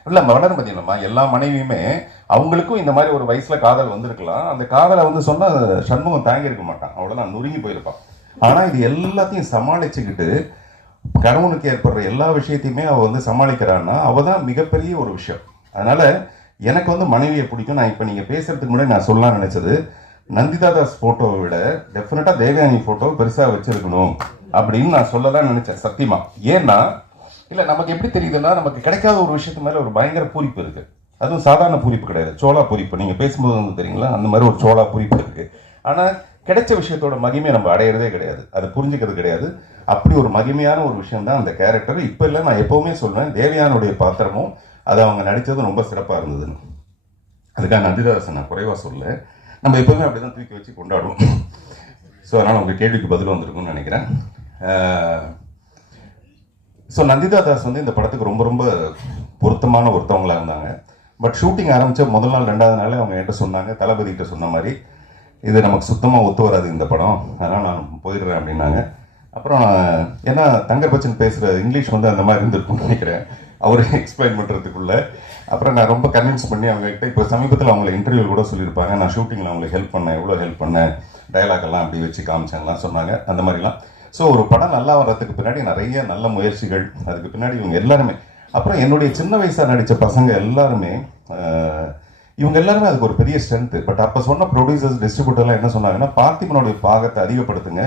இல்ல, வளர்மதி இல்லம்மா, எல்லா மனைவியுமே அவங்களுக்கும் இந்த மாதிரி ஒரு வயசுல காதல் வந்திருக்கலாம். அந்த காதலை வந்து சொன்னா சண்முகம் தாங்கி இருக்க மாட்டான், அவ்வளவுதான், நொறுங்கி போயிருப்பான். ஆனா இது எல்லாத்தையும் சமாளிச்சுக்கிட்டு கணவனுக்கு ஏற்படுற எல்லா விஷயத்தையுமே அவ வந்து சமாளிக்கிறான்னா அவதான் மிகப்பெரிய ஒரு விஷயம். அதனால எனக்கு வந்து மனைவியை பிடிக்கும். நான் இப்ப நீங்க பேசுறதுக்கு முன்னாடி நான் சொல்லலாம்னு நினைச்சது, நந்திதா தாஸ் போட்டோவை விட டெஃபினட்டா தேவயானி போட்டோ பெருசா வச்சிருக்கணும் அப்படின்னு நான் சொல்லதான் நினைச்சேன் சத்தியமா. ஏன்னா இல்ல நமக்கு எப்படி தெரியுதுன்னா, நமக்கு கிடைக்காத ஒரு விஷயத்து மேல ஒரு பயங்கர பூரிப்பு இருக்கு. அதுவும் சாதாரண பூரிப்பு கிடையாது, சோளா பூரிப்பு. நீங்க பேசும்போது வந்து தெரியுங்களா, அந்த மாதிரி ஒரு சோளா பூரிப்பு இருக்கு. ஆனா கிடைச்ச விஷயத்தோட மகிமையை நம்ம அடையிறதே கிடையாது, அது புரிஞ்சுக்கிறது கிடையாது. அப்படி ஒரு மகிமையான ஒரு விஷயம் தான் அந்த கேரக்டர். இப்ப இல்லை, நான் எப்பவுமே சொல்றேன், தேவயானுடைய பாத்திரமும் அது அவங்க நடித்தது ரொம்ப சிறப்பாக இருந்ததுன்னு. அதுக்காக நந்திதாசன் நான் குறைவாக சொல்ல, நம்ம எப்பவுமே அப்படி தான் தூக்கி வச்சு கொண்டாடுவோம். ஸோ அதனால் உங்கள் கேள்விக்கு பதில் வந்திருக்கும்னு நினைக்கிறேன். ஸோ நந்திதா தாஸ் வந்து இந்த படத்துக்கு ரொம்ப ரொம்ப பொருத்தமான ஒருத்தவங்களாக இருந்தாங்க. பட் ஷூட்டிங் ஆரம்பித்த முதல் நாள் 2வது நாள் அவங்க என்கிட்ட சொன்னாங்க, தளபதிகிட்ட சொன்ன மாதிரி, இது நமக்கு சுத்தமாக ஒத்து வராது இந்த படம், அதனால் நான் போயிடுறேன் அப்படின்னாங்க. அப்புறம் ஏன்னா தங்கர் பச்சன் பேசுகிற இங்கிலீஷ் வந்து அந்த மாதிரி இருந்திருக்கும்னு நினைக்கிறேன் அவர் எக்ஸ்பிளைன் பண்ணுறதுக்குள்ள. அப்புறம் நான் ரொம்ப கன்வின்ஸ் பண்ணி அவங்ககிட்ட, இப்போ சமீபத்தில் அவங்கள இன்டர்வியூ கூட சொல்லியிருப்பாங்க, நான் ஷூட்டிங்கில் அவங்களுக்கு ஹெல்ப் பண்ணேன், எவ்வளோ ஹெல்ப் பண்ணேன், டைலாக்கெல்லாம் அப்படி வச்சு காமிச்சாங்கலாம் சொன்னாங்க, அந்த மாதிரிலாம். ஸோ ஒரு படம் நல்லா வர்றதுக்கு பின்னாடி நிறைய நல்ல முயற்சிகள், அதுக்கு பின்னாடி இவங்க எல்லாருமே, அப்புறம் என்னுடைய சின்ன வயசாக நடித்த பசங்க எல்லாருமே, இவங்க எல்லாருமே அதுக்கு ஒரு பெரிய ஸ்ட்ரென்த்து. பட் அப்போ சொன்ன ப்ரொடியூசர்ஸ், டிஸ்ட்ரிபியூட்டர்லாம் என்ன சொன்னாங்கன்னா, பார்த்திபனுடைய பாகத்தை அதிகப்படுத்துங்க,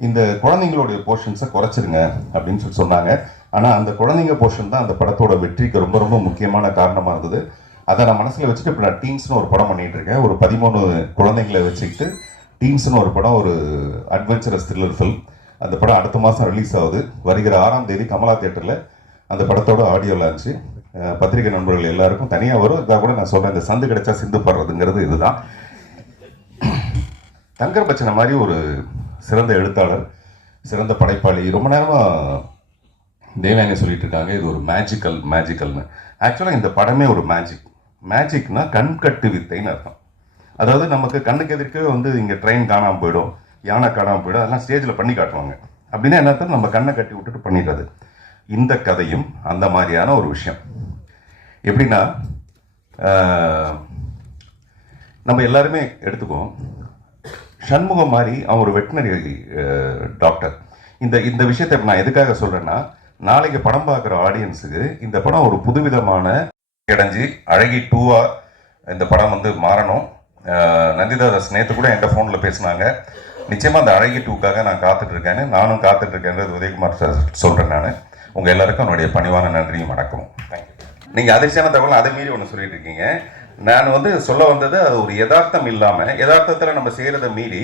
இந்த குழந்தைங்களுடைய போர்ஷன்ஸை குறைச்சிருங்க அப்படின்னு சொல்லி சொன்னாங்க. ஆனால் அந்த குழந்தைங்க போர்ஷன் தான் அந்த படத்தோட வெற்றிக்கு ரொம்ப ரொம்ப முக்கியமான காரணமாக இருந்தது. அதை நான் மனசில் வச்சுட்டு இப்போ நான் டீன்ஸ்னு ஒரு படம் பண்ணிட்டு இருக்கேன். ஒரு 13 குழந்தைங்களை வச்சுக்கிட்டு டீன்ஸ்னு ஒரு படம், ஒரு அட்வென்ச்சரஸ் த்ரில்லர் ஃபில்ம். அந்த படம் அடுத்த மாதம் ரிலீஸ் ஆகுது. வருகிற 6ஆம் தேதி கமலா தியேட்டரில் அந்த படத்தோட ஆடியோ லான்ச்சு. பத்திரிகை நண்பர்கள் எல்லாருக்கும் தனியாக வரும். இதாக கூட நான் சொல்கிறேன், இந்த சந்து கிடைச்சா சிந்து பாடுறதுங்கிறது இதுதான். தங்கர் பச்சனை மாதிரி ஒரு சிறந்த எழுத்தாளர், சிறந்த படைப்பாளி, ரொம்ப நேரமாக தேவயானி சொல்லிட்டு இருக்காங்க இது ஒரு மேஜிக்கல்னு. ஆக்சுவலாக இந்த படமே ஒரு மேஜிக்னா கண்கட்டு வித்தைன்னு அர்த்தம். அதாவது நமக்கு கண்ணுக்கு எதிர்க்கவே வந்து இங்கே ட்ரெயின் காணாமல் போயிடும், யானை காணாமல் போயிடும், அதெல்லாம் ஸ்டேஜில் பண்ணி காட்டுவாங்க. அப்படின்னா என்ன அர்த்தம், நம்ம கண்ணை கட்டி விட்டுட்டு பண்ணிடுறது. இந்த கதையும் அந்த மாதிரியான ஒரு விஷயம். எப்படின்னா நம்ம எல்லாருமே எடுத்துக்குவோம், சண்முகம் மாதிரி அவன் ஒரு வெட்டினரி டாக்டர். இந்த விஷயத்தை நான் எதுக்காக சொல்கிறேன்னா, நாளைக்கு படம் பார்க்குற ஆடியன்ஸுக்கு இந்த படம் ஒரு புதுவிதமான கிடைஞ்சி அழகி 2-ஆ இந்த படம் வந்து மாறணும். நந்திதா தாஸ் நேற்று கூட என்கிட்ட ஃபோனில் பேசினாங்க, நிச்சயமாக அந்த அழகி 2க்காக நான் காத்துட்ருக்கேன்னு. நானும் காத்துட்ருக்கேன்றது உதயகுமார் சார் சொல்கிறேன். நான் உங்கள் எல்லாருக்கும் என்னுடைய பணிவான நன்றியும் வணக்கமும். தேங்க்யூ. நீங்கள் அதிர்ச்சியான தகவல் அதை மீறி ஒன்று சொல்லிட்டு இருக்கீங்க. நான் வந்து சொல்ல வந்தது, அது ஒரு யதார்த்தம் இல்லாமல், யதார்த்தத்தில் நம்ம செய்கிறத மீறி,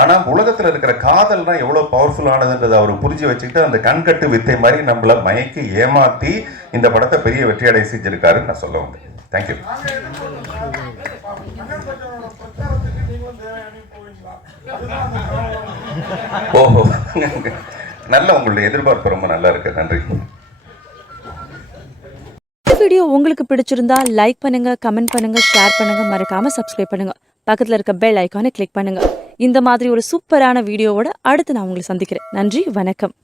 ஆனால் உலகத்தில் இருக்கிற காதல் தான் எவ்வளோ பவர்ஃபுல்லானதுன்றதை அவர் புரிஞ்சு வச்சுக்கிட்டு அந்த கண்கட்டு வித்தை மாதிரி நம்மளை மயக்கி ஏமாற்றி இந்த படத்தை பெரிய வெற்றியடை செஞ்சிருக்காருன்னு நான் சொல்ல வந்தேன். தேங்க்யூ. ஓஹோ, நல்ல உங்களுடைய எதிர்பார்ப்பு ரொம்ப நல்லா இருக்கு, நன்றி. வீடியோ உங்களுக்கு பிடிச்சிருந்தா லைக் பண்ணுங்க, கமெண்ட் பண்ணுங்க, ஷேர் பண்ணுங்க, மறக்காம சப்ஸ்கிரைப் பண்ணுங்க. பக்கத்துல இருக்க பெல் ஐகானை கிளிக் பண்ணுங்க. இந்த மாதிரி ஒரு சூப்பரான வீடியோவோட அடுத்து நான் உங்களை சந்திக்கிறேன். நன்றி, வணக்கம்.